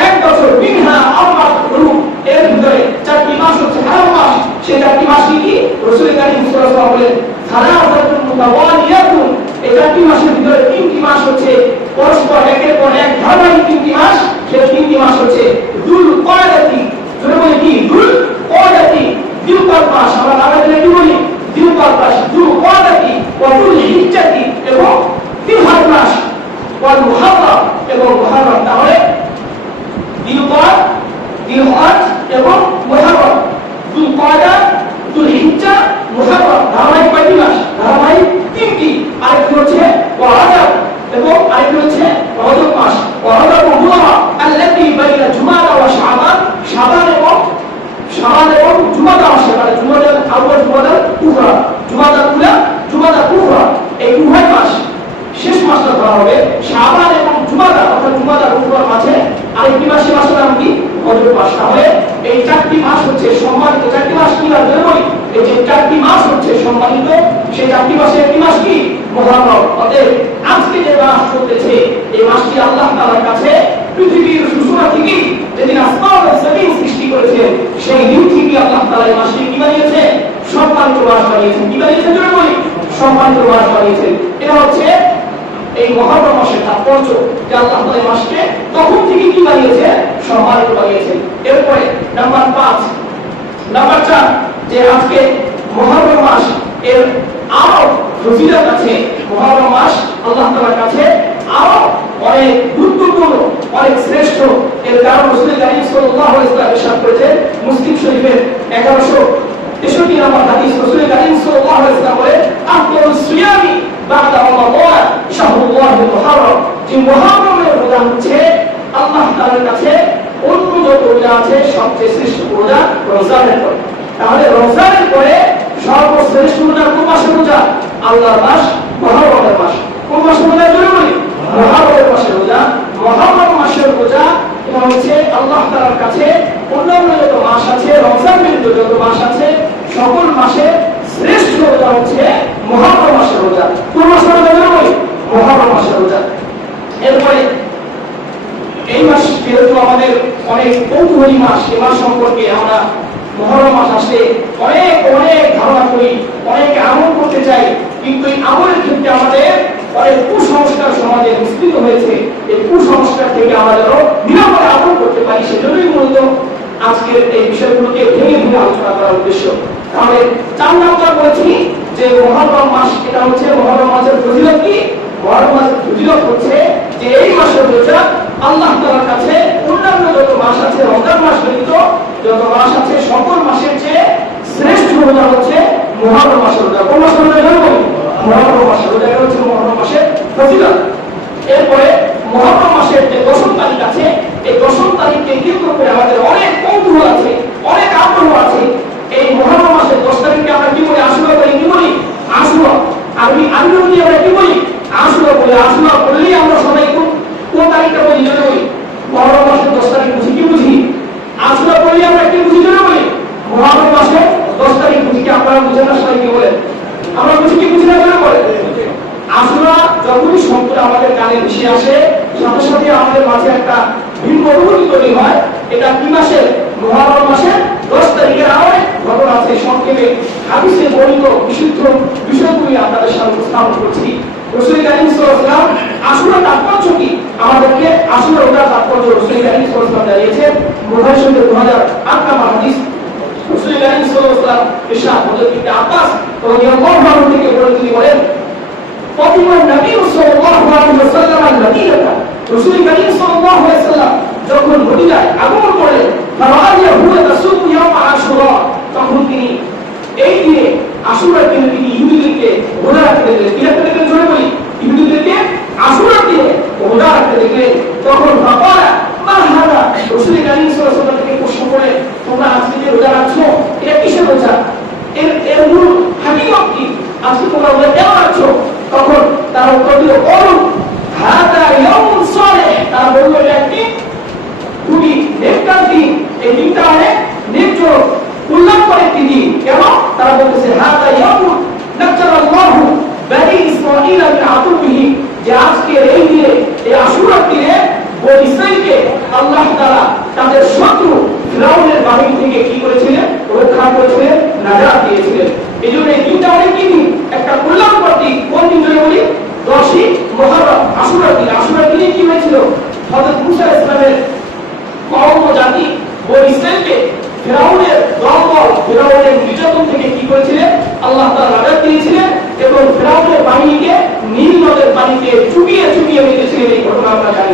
1 বছর। মিনহা আরবাআতুন হুরুম, এর ভিতরে 4টি মাস হচ্ছে হারাম মাস। সেই 4টি মাস কি কি? রাসূল কারীম সাল্লাল্লাহু আলাইহি ওয়াসাল্লাম বলেন, সালাসাতুন মুতাওয়ালিয়াতুন, এই 4টি মাসের ভিতরে 3টি মাস হচ্ছে পরস্পর একের পর এক ধারাবাহিক 3টি মাস। সেই 3টি মাস হচ্ছে দুল কয়দাতি, যেটা বলে কি? দুল কয়দাতি, দিলকার মাস। আমরা বাংলাতে কি বলি? দিলকার মাস। দুল কয়দাতি ওয়া দুল হিজ্জাতি, এবং দিলহাজ মাস, ওয়া মুহাররম এবং মুহাররম। তাহলে দিলকার, দিলহাজ এবং মুহাররম, দুল কয়দা, দুল হিজ্জা, মুহাররম, ধারাবাহিক কয়টি মাস? ধারাবাহিক 3টি। আরেকটি হচ্ছে রজব এবং আরেকটি হচ্ছে রজব মাস। রজব হুয়া আল্লাতী বাইনা জুমাদা ওয়া শাবান, শাবান এবং জুমাদা মাসে, মানে জুমাদাল আউয়াল, জুমাদাল উখরা, জুমাদাল উলা, জুমাদাল উখরা, এই উভয় মাস শেষ মাসটা ধরা হবে। শাবান এবং জুমাদা অর্থাৎ জুমাদাল উখরার মাঝে আরেকটি মাসের মাসের নাম কি? রজব মাস। তাহলে এই 4টি মাস হচ্ছে সম্মানিত। 4টি মাস কি নাম জানেন? এই যে 4টি মাস হচ্ছে সম্মানিত, সেই 4টি মাসের একটি মাস কি? মুহররম। অতএব আজকে যে মাস চলতেছে এই মাসটি আল্লাহ তাআলার কাছে পৃথিবীর সূচনা থেকে যেদিন আসমান ও জমিন সৃষ্টি করেছেন সেই দিন থেকে আল্লাহ তাআলা এই মাসটি কি বানিয়েছে? সম্মানিত মাস বানিয়েছেন। কি বানিয়েছেন জোরে বলি? সম্মানিত মাস বানিয়েছেন। এটা হচ্ছে এই মুহররম মাসের তাৎপর্য, যে আল্লাহ তাআলা এই মাসকে তখন থেকে কি বানিয়েছে? সম্মানিত বানিয়েছেন। এরপরে নাম্বার 5, নাম্বার 4, যে আজকে মুহররম মাস এর আরো ফজিলত আছে। মুহররম মাস আল্লাহ তাআলার কাছে আরো অনেক গুরুত্বপূর্ণ, অনেক শ্রেষ্ঠ। এর কারণ রাসূল কারীম সাল্লাল্লাহু আলাইহি ওয়াসাল্লাম ইরশাদ করেছেন মুসলিম শরীফের 1163 নম্বর হাদিস, রাসূল কারীম সাল্লাল্লাহু আলাইহি ওয়াসাল্লাম বলেন, আফদালুস সিয়ামি বা'দা রমাদান শাহরুল্লাহিল মুহররম, যে মুহররমের রোজা হচ্ছে আল্লাহ তাআলার কাছে অন্য যত রোজা আছে সবচেয়ে শ্রেষ্ঠ রোজা রমজানের পরে। তাহলে রমজানের পরে সর্বশ্রেষ্ঠ রোজা কোন মাসের রোজা? আল্লাহর মাস মুহররমের মাস। কোন মাসের রোজা জোরে বলি? মুহররমের মাসের রোজা। মুহররম মাসের রোজা এটা হচ্ছে আল্লাহ তাআলার কাছে অন্যান্য যত মাস আছে, রমজান ব্যতীত যত মাস আছে, সকল মাসে শ্রেষ্ঠ রোজা হচ্ছে মুহররম মাসের রোজা। কোন মাসের রোজা জোরে বলি? মুহররম মাসের রোজা। এরপরে এই মাস যেহেতু আমাদের অনেক কৌতূহলী মাস, এই মাস সম্পর্কে আমরা মুহররম মাস আসলে অনেক অনেক ধারণা করি, অনেক আমল করতে চাই, কিন্তু এই আমলের ক্ষেত্রে আমাদের অনেক কুসংস্কার সমাজে বিস্তৃত হয়েছে। এই কুসংস্কার থেকে আমরা যেন নিরাপদে আমল করতে পারি, সেজন্যই মূলত আজকের এই বিষয়গুলোকে ভেঙে ভেঙে আলোচনা করার উদ্দেশ্য। তাহলে 4 নাম্বার বলেছি যে মুহররম মাস, এটা হচ্ছে মুহররম মাসের ফজিলত কি? মুহররম মাসের ফজিলত হচ্ছে যে এই মাসের রোজা আল্লাহ তাআলার কাছে অন্যান্য যত মাস আছে, রমজান মাস ব্যতীত যত মাস আছে, সকল মাসের চেয়ে শ্রেষ্ঠ রোজা হচ্ছে মুহররম মাসের রোজা। কোন মাসের রোজা জানো? মুহররম মাসের রোজা। এটা হচ্ছে মুহররম মাসের ফজিলত। এরপরে মুহররম মাসের যে 10 তারিখ আছে, এই 10 তারিখকে কেন্দ্র করে আমাদের অনেক কৌতূহল আছে, অনেক আগ্রহ আছে। এই মুহররম মাসের 10 তারিখকে আমরা কি বলি? আশুরা বলি। কি বলি? আশুরা। আরবি অনুযায়ী আমরা কি বলি? আশুরা বলি। আশুরা বললেই আমরা সবাই কোন তারিখটা বলি? জানো বলি? মুহররম মাসের 10 তারিখ বুঝি। কি বুঝি? আশুরা বলি আমরা কি বুঝি? জানো বলি? মুহররম মাসের 10 তারিখ বুঝি। কি আপনারা বুঝেন না? সবাই কি বলেন? আমরা বুঝি কি বুঝি না? জানো বলে আশুরা যখনই শব্দটা আমাদের কানে ভেসে আসে, সাথে সাথে আমাদের মাঝে একটা ভিন্ন অনুভূতি তৈরি হয়। এটা কি মাসে? মুহররম মাসের 10 তারিখের অনেক ঘটনা আছে। সংক্ষেপে হাদিসে বর্ণিত বিশুদ্ধ বিষয়গুলি আপনাদের সামনে উপস্থাপন করছি। রাসূল কারীম সাল্লাল্লাহু আলাইহি ওয়াসাল্লাম আশুরা তাৎপর্য কি? আমাদেরকে আশুরা রোজার তাৎপর্য রাসূল কারীম সাল্লাল্লাহু আলাইহি ওয়াসাল্লাম জানিয়েছেন। বুখারী শরীফের 2008 নম্বর হাদিস। রাসূল কারীম সাল্লাল্লাহু আলাইহি ওয়াসাল্লাম ইরশাদ হযরত ইবনে আব্বাস রাদিয়াল্লাহু আনহু থেকে বর্ণিত, তিনি বলেন قدم النبي صلى الله عليه وسلم المدينة। রাসূল কারীম সাল্লাল্লাহু আলাইহি ওয়াসাল্লাম যখন মদিনায় আগমন করলেন, ফারাআয়া হুয়া তাসুম ইয়াউম আশুরা, তখন তিনি এই দিনে আশুরার দিনে তিনি ইহুদিদেরকে রোজা রাখতে দেখলেন। কি রাখতে দেখলেন? জোরে বলি। ইহুদিদেরকে আশুরার দিনে রোজা রাখতে দেখলেন। তখন ফাকালা মা হাদা, রাসূল কারীম সাল্লাল্লাহু আলাইহি ওয়াসাল্লাম থেকে প্রশ্ন করে, তোমরা আজকে যে রোজা রাখছো এটা কিসের রোজা? এর মূল হাকিকত কি? আজকে তোমরা রোজা কেন রাখছো? তখন তারা উত্তর দিল, বলুন হাদা ইয়াউমুন সালেহ, তারা বলল এটা একটি খুবই নেককার দিন, এই দিনটা অনেক নেকজনক কল্যাণকর একটি দিন। কেন? তারা বলতেছে হাদা ইয়াউমুন নাজ্জালাল্লাহু বানি ইসরাঈল মিন আদুবিহি, যে আজকে এই দিনে, এই আশুরার দিনে বনি ইসরাঈলকে আল্লাহ তাআলা তাদের শত্রু ফিরাউনের বাহিনী থেকে কি করেছিলেন? রক্ষা করেছিলেন, নাজাত দিয়েছিলেন। এইজন্য এই দিনটা অনেক কি দিন? একটা কল্যাণকর দিন। কোন দিন যদি বলি? 10ই মুহররম, আশুরার দিন। আশুরার দিনে কি হয়েছিল? হযরত মুসা আলাইহিস সালামের কওম ও জাতি বনি ইসরাঈলকে ফিরাউনের দলবল, ফিরাউনের নির্যাতন থেকে কি করেছিলেন? আল্লাহ তাআলা নাজাত দিয়েছিলেন এবং ফিরাউনের বাহিনীকে নীল নদের পানিতে চুবিয়ে চুবিয়ে মেরেছিলেন। এই ঘটনা আমরা জানি।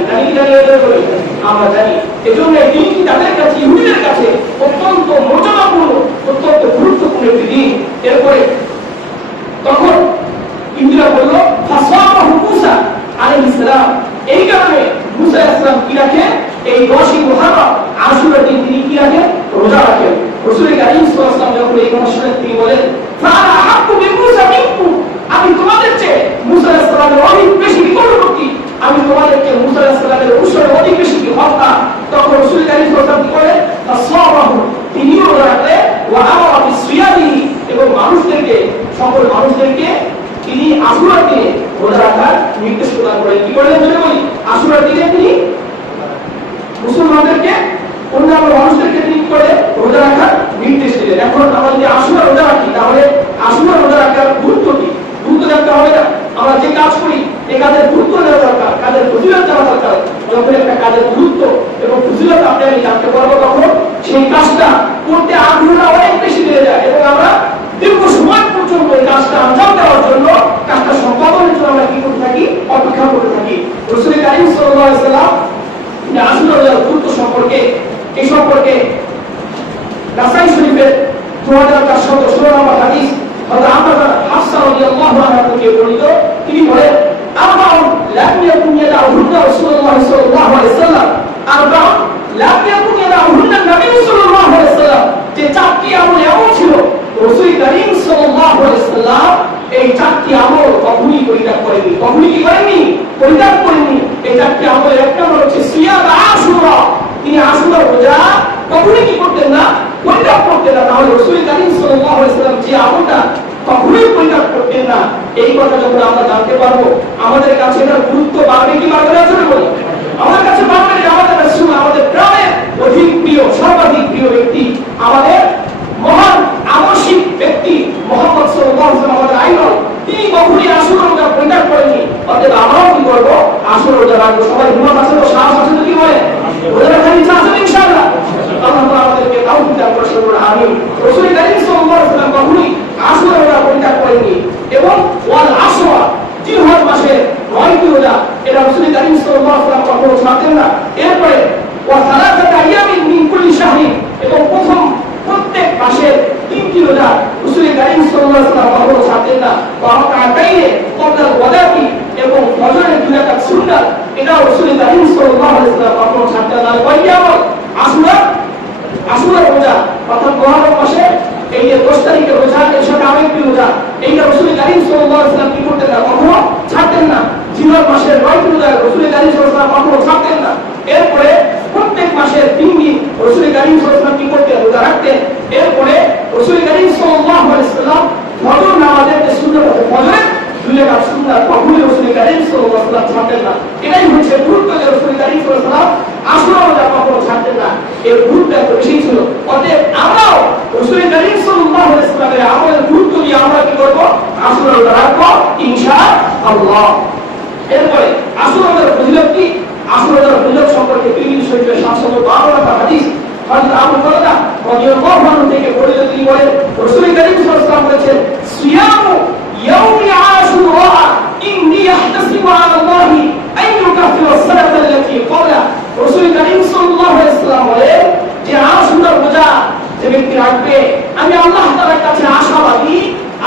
আমরা জানি। এজন্য এই দিনটি তাদের কাছে, ইহুদিদের কাছে অত্যন্ত মর্যাদাপূর্ণ, অত্যন্ত গুরুত্বপূর্ণ একটি দিন। এরপরে তখন ইহুদিরা বলল ফাসামাহু মুসা আলাইহিস সালাম, এই কারণে মুসা আলাইহিস সালাম কি রাখেন? এই 10ই মুহররম আশুরার দিন তিনি কি রাখেন? রোজা রাখেন। রাসূল কারীম সাল্লাল্লাহু আলাইহি ওয়াসাল্লাম যখন এই কথা শুনলেন, তিনি বলেন ফাআনা হাক্কু বিমুসা মিনকুম, আমি তোমাদের চেয়ে মুসা আলাইহিস সালামের অনেক বেশি নিকটবর্তী, আমি তোমাদেরকে মুসা আলাইহিস সালামের অনুসরণে অনেক বেশি হত্যা। তখন রাসূল কারীম সাল্লাল্লাহু আলাইহি ওয়াসাল্লাম কি করেন? ফাসামাহু, তিনি রোজা রাখলেন। ওয়া আমারা বিসিয়ামিহি, এবং মানুষদেরকে, সকল মানুষদেরকে তিনি আশুরার দিনে রোজা রাখার নির্দেশ প্রদান করেন। কি করলেন? যদি বলি আশুরার দিনে তিনি মুসলমানদেরকে, অন্যান্য মানুষদেরকে তিনি করে রোজা রাখার নির্দেশ দিলেন। এখন আমরা যদি আশুরা রোজা রাখি, তাহলে আশুরা রোজা রাখার গুরুত্ব কি? গুরুত্ব জানতে হবে না? আমরা যে কাজ করি এই কাজের গুরুত্ব দেওয়া দরকার, কাজের ফজিলত জানা দরকার। যখন একটা কাজের গুরুত্ব এবং ফজিলত আপনি আমি জানতে পারবো, তখন সেই কাজটা করতে আগ্রহটা অনেক বেশি বেড়ে যায় এবং আমরা দীর্ঘ সময় পর্যন্ত এই কাজটা আঞ্জাম দেওয়ার জন্য, কাজটা সম্পাদনের জন্য আমরা কি করতে থাকি? অপেক্ষা করতে থাকি। রাসূল কারীম সাল্লাল্লাহু আলাইহি ওয়াসাল্লাম আশুরা রোজার গুরুত্ব সম্পর্কে, এই সম্পর্কে নাসাই শরীফের 2416 নম্বর চারটি আমল এমন ছিল রাসূল করিম সাল্লাল্লাহু আলাইহি ওয়াসাল্লাম এই চারটি আমল কখনোই পরিত্যাগ করেনি। কখনোই কি করেননি? পরিত্যাগ করেননি। এই চারটি আমলের একটা আমল হচ্ছে সিয়াম আশুরা। তিনি আশুরা রোজা কখনোই কি করতেন না? পরিত্যাগ করতেন না। তাহলে রাসূল করিম সাল্লাল্লাহু আলাইহি ওয়াসাল্লাম যে আমলটা কখনোই পরিত্যাগ করতেন না, এই কথা যখন আমরা জানতে পারবো আমাদের কাছে এটার গুরুত্ব বাড়বে কি বাড়বে না জোরে বলি? আমাদের কাছে বাড়বে যে আমাদের রাসূল আমাদের প্রাণের অধিক প্রিয়, সর্বাধিক প্রিয় ব্যক্তি, আমাদের মহান আদর্শিক ব্যক্তি মুহাম্মদ সাল্লাল্লাহু আলাইহি ওয়াসাল্লাম আমাদের আইডল। তিনি কখনোই আশুরা রোজা পরিত্যাগ করেননি। অতএব আমরাও কি করব? আশুরা রোজা রাখবো। সবাই হিম্মত আছে তো, সাহস আছে তো, কি বলে? রোজা রাখার ইচ্ছা আছে ইনশাআল্লাহ। আল্লাহ তাআলা আমাদেরকে তাওফিক দান করুন, আমিন। রাসূল করিম সাল্লাল্লাহু আলাইহি ওয়াসাল্লাম কখনোই আশুরা রোজা পরিত্যাগ করেননি। এবং ওয়াল আশরা, জিলহজ মাসের 9টি রোজা, এটা রাসূল করিম সাল্লাল্লাহু আলাইহি ওয়াসাল্লাম কখনো ছাড়তেন না। এরপরে ওয়া সালাসাতা আইয়ামিন মিন কুল্লি শাহরিন, এবং প্রত্যেক মাসের 3টি রোজা রাসূল করিম সাল্লাল্লাহু আলাইহি ওয়াসাল্লাম কখনো ছাড়তেন না। ওয়া রাকাতাইনে ক্বাবলা ওয়াদাতি, এবং ফজরের 2 রাকাত সুন্নাত, এটা রাসূল করিম সাল্লাল্লাহু আলাইহি ওয়াসাল্লাম কখনো ছাড়তেন না। কয়টি আমল? আশুরা রোজা, অর্থাৎ মুহররম মাসে এই যে 10 তারিখের রোজা, এর সাথে আরেকটি রোজা, এইটা রাসূল করিম সাল্লাল্লাহু আলাইহি ওয়াসাল্লাম কি করতেন না? কখনো ছাড়তেন না। জিলহজ মাসের 9টি রোজা রাসূল করিম সাল্লাল্লাহু আলাইহি ওয়াসাল্লাম কখনো ছাড়তেন না। এরপরে প্রত্যেক মাসের 3 দিন রাসূল করিম সাল্লাল্লাহু আলাইহি ওয়াসাল্লাম কি করতেন? রোজা রাখতেন। এরপরে রাসূল করিম সাল্লাল্লাহু আলাইহি ওয়াসাল্লাম ফজর নামাজের যে সুন্নাত আছে, ফজরের 2 রাকাত সুন্নাত কখনোই রাসূল করিম সাল্লাল্লাহু আলাইহি ওয়াসাল্লাম ছাড়তেন না। এটাই হচ্ছে গুরুত্ব যে রাসূল করিম সাল্লাল্লাহু আলাইহি ওয়াসাল্লাম আশুরা রোজা কখনো ছাড়তেন না। এর গুরুত্ব এত বেশি ছিল। অতএব আমরাও রাসূল করিম সাল্লাল্লাহু আলাইহি ওয়াসাল্লামের আমলের গুরুত্ব দিয়ে আমরা কি করব? আশুরা রোজা রাখবো ইনশাআল্লাহ। এরপরে আশুরা রোজার ফজিলত কি? আশুরা রোজার ফজিলত সম্পর্কে তিরমিজি শরীফের 752টা হাদিস হযরত আবু হুরায়রা রাদিয়াল্লাহু আনহু থেকে বর্ণিত। তিনি বলেন রাসূল করিম সাল্লাল্লাহু আলাইহি ওয়াসাল্লাম বলেছেন, সিয়ামু ইয়াউমি আশুরা ইন্নী আহতাসিবু আলা আল্লাহি আন ইউকাফিরা as-সানাতা আল্লাতী ক্বাবলা। রাসূল করিম সাল্লাল্লাহু আলাইহি ওয়াসাল্লাম বলেন যে আশুরা রোজা যে ব্যক্তি রাখবে, আমি আল্লাহ তাআলার কাছে আশাবাদী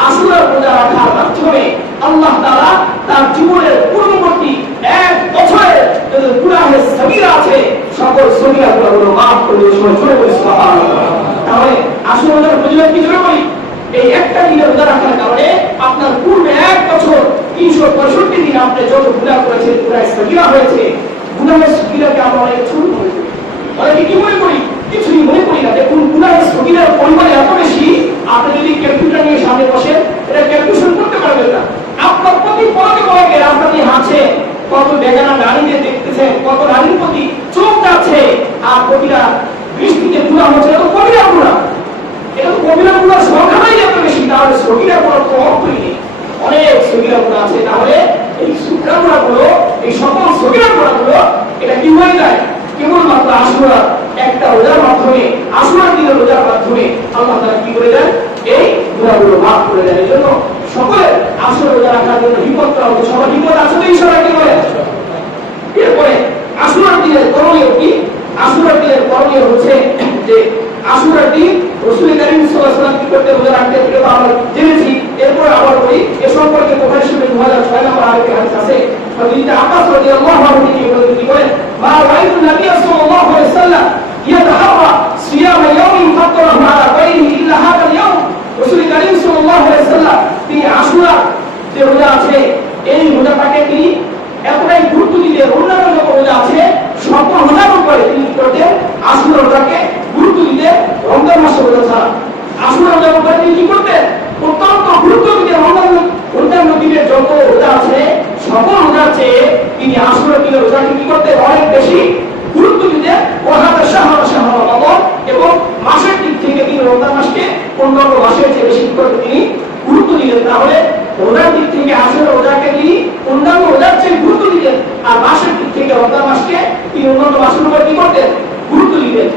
আশুরা রোজা রাখার মাধ্যমে আল্লাহ তাআলা তার জীবনের পূর্ববর্তী 1 বছরের যত গুনাহে সগীরা আছে সকল সগীরাগুলো মাফ করে দিয়ে জোরে বলি সুবহানাল্লাহ। তাহলে আশুরা রোজার ফজিলত কি জোরে বলি? এই একটা দিনের রোজা রাখার কারণে আপনার পূর্বে 1 বছর 365 দিন আপনি যত গুনাহ করেছেন, গুনাহে সগীরা হয়েছে, গুনাহে সগীরাকে আমরা অনেক ছোট মনে করি। অনেকে কি মনে করি? কিছুই মনে করি না। দেখুন গুনাহে সগীরার পরিমাণ এত বেশি, আপনি যদি ক্যালকুলেটর নিয়ে সামনে বসেন এটা ক্যালকুলেশন করতে পারবেন না। আপনার প্রতি পদে পদে রাস্তা দিয়ে হাঁটছে, কত বেগানা নারীদের দেখতেছেন, কত নারীর প্রতি চোখ যাচ্ছে, আর প্রতিটা বৃষ্টিতে গুনাহ হচ্ছে। এটা তো কবিরা গুনাহ, এটা তো কবিরা গুনাহ সংখ্যাটাই এত বেশি। তাহলে সগীরা গুনাহ তো অর্থই নেই। অনেক সগীরা গুনাহ আছে। তাহলে এই সগীরা গুনাহগুলো, এই সকল সগীরা গুনাহগুলো এটা কি হয়ে যায়? কেবলমাত্র আশুরা একটা রোজার মাধ্যমে, আশুরা দিনের রোজার মাধ্যমে আল্লাহ তাআলা কি করে দেন? এই গুনাহগুলো মাফ করে দেন। এজন্য সকলে আশুরা রোজা রাখার জন্য হিম্মত করা উচিত। সবার হিম্মত আছে তো ইনশাআল্লাহ? কি বলে? এরপরে আশুরার দিনের করণীয় কি? আশুরার দিনের করণীয় হচ্ছে যে আশুরার দিন রাসূল করিম সাল্লাল্লাহু আলাইহি ওয়াসাল্লাম কি করতে? রোজা রাখতে। এটা তো আমরা জেনেছি। এরপর আবার বলি এ সম্পর্কে বুখারী শরীফে 2006 নম্বর আরেকটি হাদিস আছে। হযরত আব্বাস রাদিয়াল্লাহু আনহু তিনি বলেন, মা রাআইতু নবী সাল্লাল্লাহু আলাইহি ওয়াসাল্লাম ইয়াতাহারা সিয়াম ইয়াউমিন ফাতরাহু আলা গায়রিহি ইল্লা হাদা ইয়াউম। রাসূল করিম সাল্লাল্লাহু আলাইহি ওয়াসাল্লাম তিনি আশুরা যে রোজা আছে, এই রোজাটাকে তিনি এতটাই গুরুত্ব দিতেন। অন্যান্য যত রোজা আছে সকল রোজার উপরে তিনি কি করতেন? আশুরা রোজাকে গুরুত্ব দিতেন। রমজান মাসে রোজা ছাড়া আশুরা রোজার উপরে তিনি কি করতেন? অত্যন্ত গুরুত্ব দিতেন। অন্যান্য দিনের যত রোজা আছে সকল রোজার চেয়ে তিনি আশুরা দিনের রোজাকে কি করতেন? অনেক বেশি গুরুত্ব দিতেন। ওয়াহাদা শাহর শাহর রমজান, এবং মাসের দিক থেকে তিনি রমজান মাসকে অন্যান্য মাসের চেয়ে বেশি করে তিনি গুরুত্ব দিতেন। তাহলে রোজার দিক থেকে আশুরা রোজাকে তিনি অন্যান্য রোজার চেয়ে গুরুত্ব দিতেন, আর মাসের দিক থেকে রমজান মাসকে তিনি অন্যান্য মাসের উপর কি করতেন? গুরুত্ব দিতেন।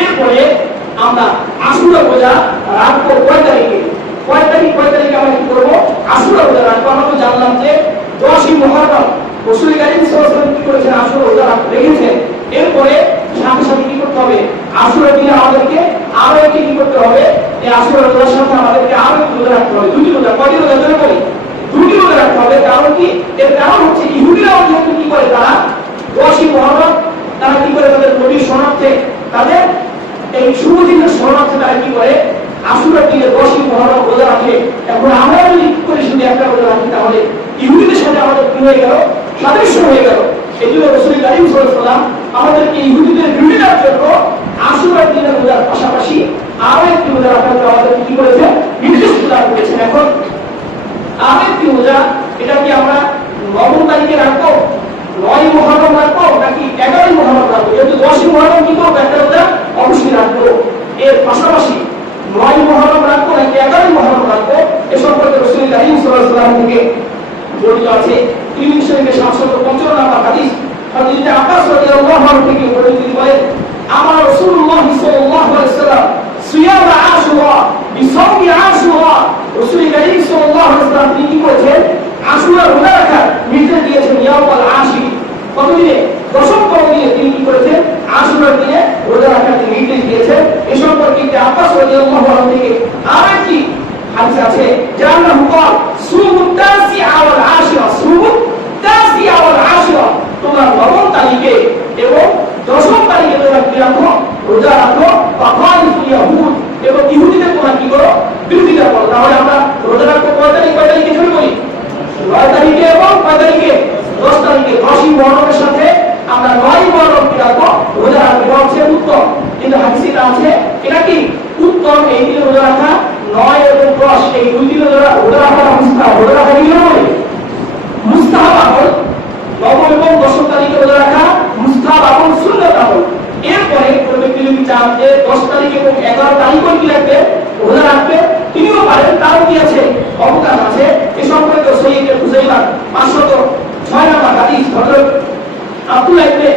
এরপরে আমরা আশুরা রোজা রাখবো কয় তারিখে? কয় তারিখে আমরা কি করবো? আশুরা রোজা রাখবো। আমরা তো জানলাম যে 10ই মুহররম রাসূল করিম সাল্লাল্লাহু আলাইহি ওয়াসাল্লাম কি করেছেন? আশুরা রোজা রেখেছেন। এরপরে সাথে সাথে কি করতে হবে? আশুরা দিনে আমাদেরকে আরো একটি কি করতে হবে? এই আশুরা রোজার সাথে আমাদেরকে আরো একটি রোজা রাখতে হবে। 2টি রোজা। কয়টি রোজা ধরে বলি? 2টি রোজা রাখতে হবে। কারণ কি? এর কারণ হচ্ছে ইহুদিরাও যেহেতু কি করে, তারা 10ই মুহররম তারা কি করে? তাদের নবীর শরণার্থে, তাদের এই শুভ দিনের শরণার্থে তারা কি করে আশুরার দিনে 10ই মুহররম রোজা রাখে। এখন আমরা যদি করে শুধু একটা রোজা রাখি তাহলে ইহুদিদের সাথে আমাদের কি হয়ে গেল, সাদৃশ্য হয়ে গেল। এই জন্য রাসূল কারীম সাল্লাল্লাহু আলাইহি ওয়াসাল্লাম আমাদেরকে ইহুদিদের বিরুদ্ধে দেওয়ার জন্য আশুরার দিনের রোজার পাশাপাশি আরো একটি রোজা রাখার জন্য আমাদেরকে কি করেছেন, নির্দেশ প্রদান করেছেন। এখন আরো একটি রোজা, এটা কি আমরা 9 তারিখে রাখবো, 9ই মুহররম রাখবো নাকি 11ই মুহররম রাখবো? যেহেতু 10ই মুহররম কি করবো, একটা রোজা অবশ্যই রাখবো। এর পাশাপাশি 9ই মুহররম রাখবো নাকি 11ই মুহররম রাখবো, এ সম্পর্কে রাসূল কারীম সাল্লাল্লাহু আলাইহি ওয়াসাল্লাম থেকে বর্ণিত আছে। তিরমিজি শরীফে 755 নম্বর হাদিস, হযরত আব্বাস রাদিয়াল্লাহু আনহু থেকে বর্ণিত, বলেন আমার রাসূলুল্লাহ সাল্লাল্লাহু আলাইহি ওয়াসাল্লাম সিয়াম আশুরা বিসাওমি আশুরা, রাসূল কারীম সাল্লাল্লাহু আলাইহি ওয়াসাল্লাম তিনি কি করেছেন, আশুরা রোজা রাখার নির্দেশ দিয়েছেন। ইয়াউমুল আশির, কতদিনে, 10তম দিনে তিনি কি করেছেন, আশুরার দিনে রোজা রাখার নির্দেশ দিয়েছেন। এই সম্পর্কে আব্বাস রাদিয়াল্লাহু আনহু থেকে আরেকটি হাদিস আছে, যার নাম কল সুমুত তাসিআ ওয়াল আশিরা, সুমুত তাসিআ ওয়াল আশিরা, তোমরা 9 তারিখে এবং 10ম তারিখে তোমরা কি রাখো, রোজা রাখো। ফাকালিফুল ইয়াহুদ, এবং ইহুদিদের তোমরা কি করো, বিরোধিতা করো। তাহলে আমরা রোজা রাখবো কয় তারিখে শুরু করি, 9 তারিখে এবং কয় তারিখে, 10 তারিখে। 10ই মুহররমের সাথে আমরা 9ই মুহররম কি রাখবো, রোজা রাখবো, এটা হচ্ছে উত্তম। কিন্তু হাদিসে এটা আছে, এটা কি উত্তম, এই দিনে রোজা রাখা 9 এবং 10 এই দুই দিনে রোজা রাখা মুস্তাহাব। রোজা রাখা কি হবে, মুস্তাহাব আমল। 9 এবং 10 তারিখে রোজা রাখা মুস্তাহাব আমল, সুন্নাত আমল। এরপরে কোন ব্যক্তি যদি চান যে 10 তারিখ এবং 11 তারিখও কি রাখবে, রোজা রাখবে, তিনিও পারেন, তাও কি আছে, অবকাশ আছে। এ সম্পর্কে সহিহ হুযাইফা 506 নম্বর হাদিস, হযরত আব্দুল্লাহ ইবনে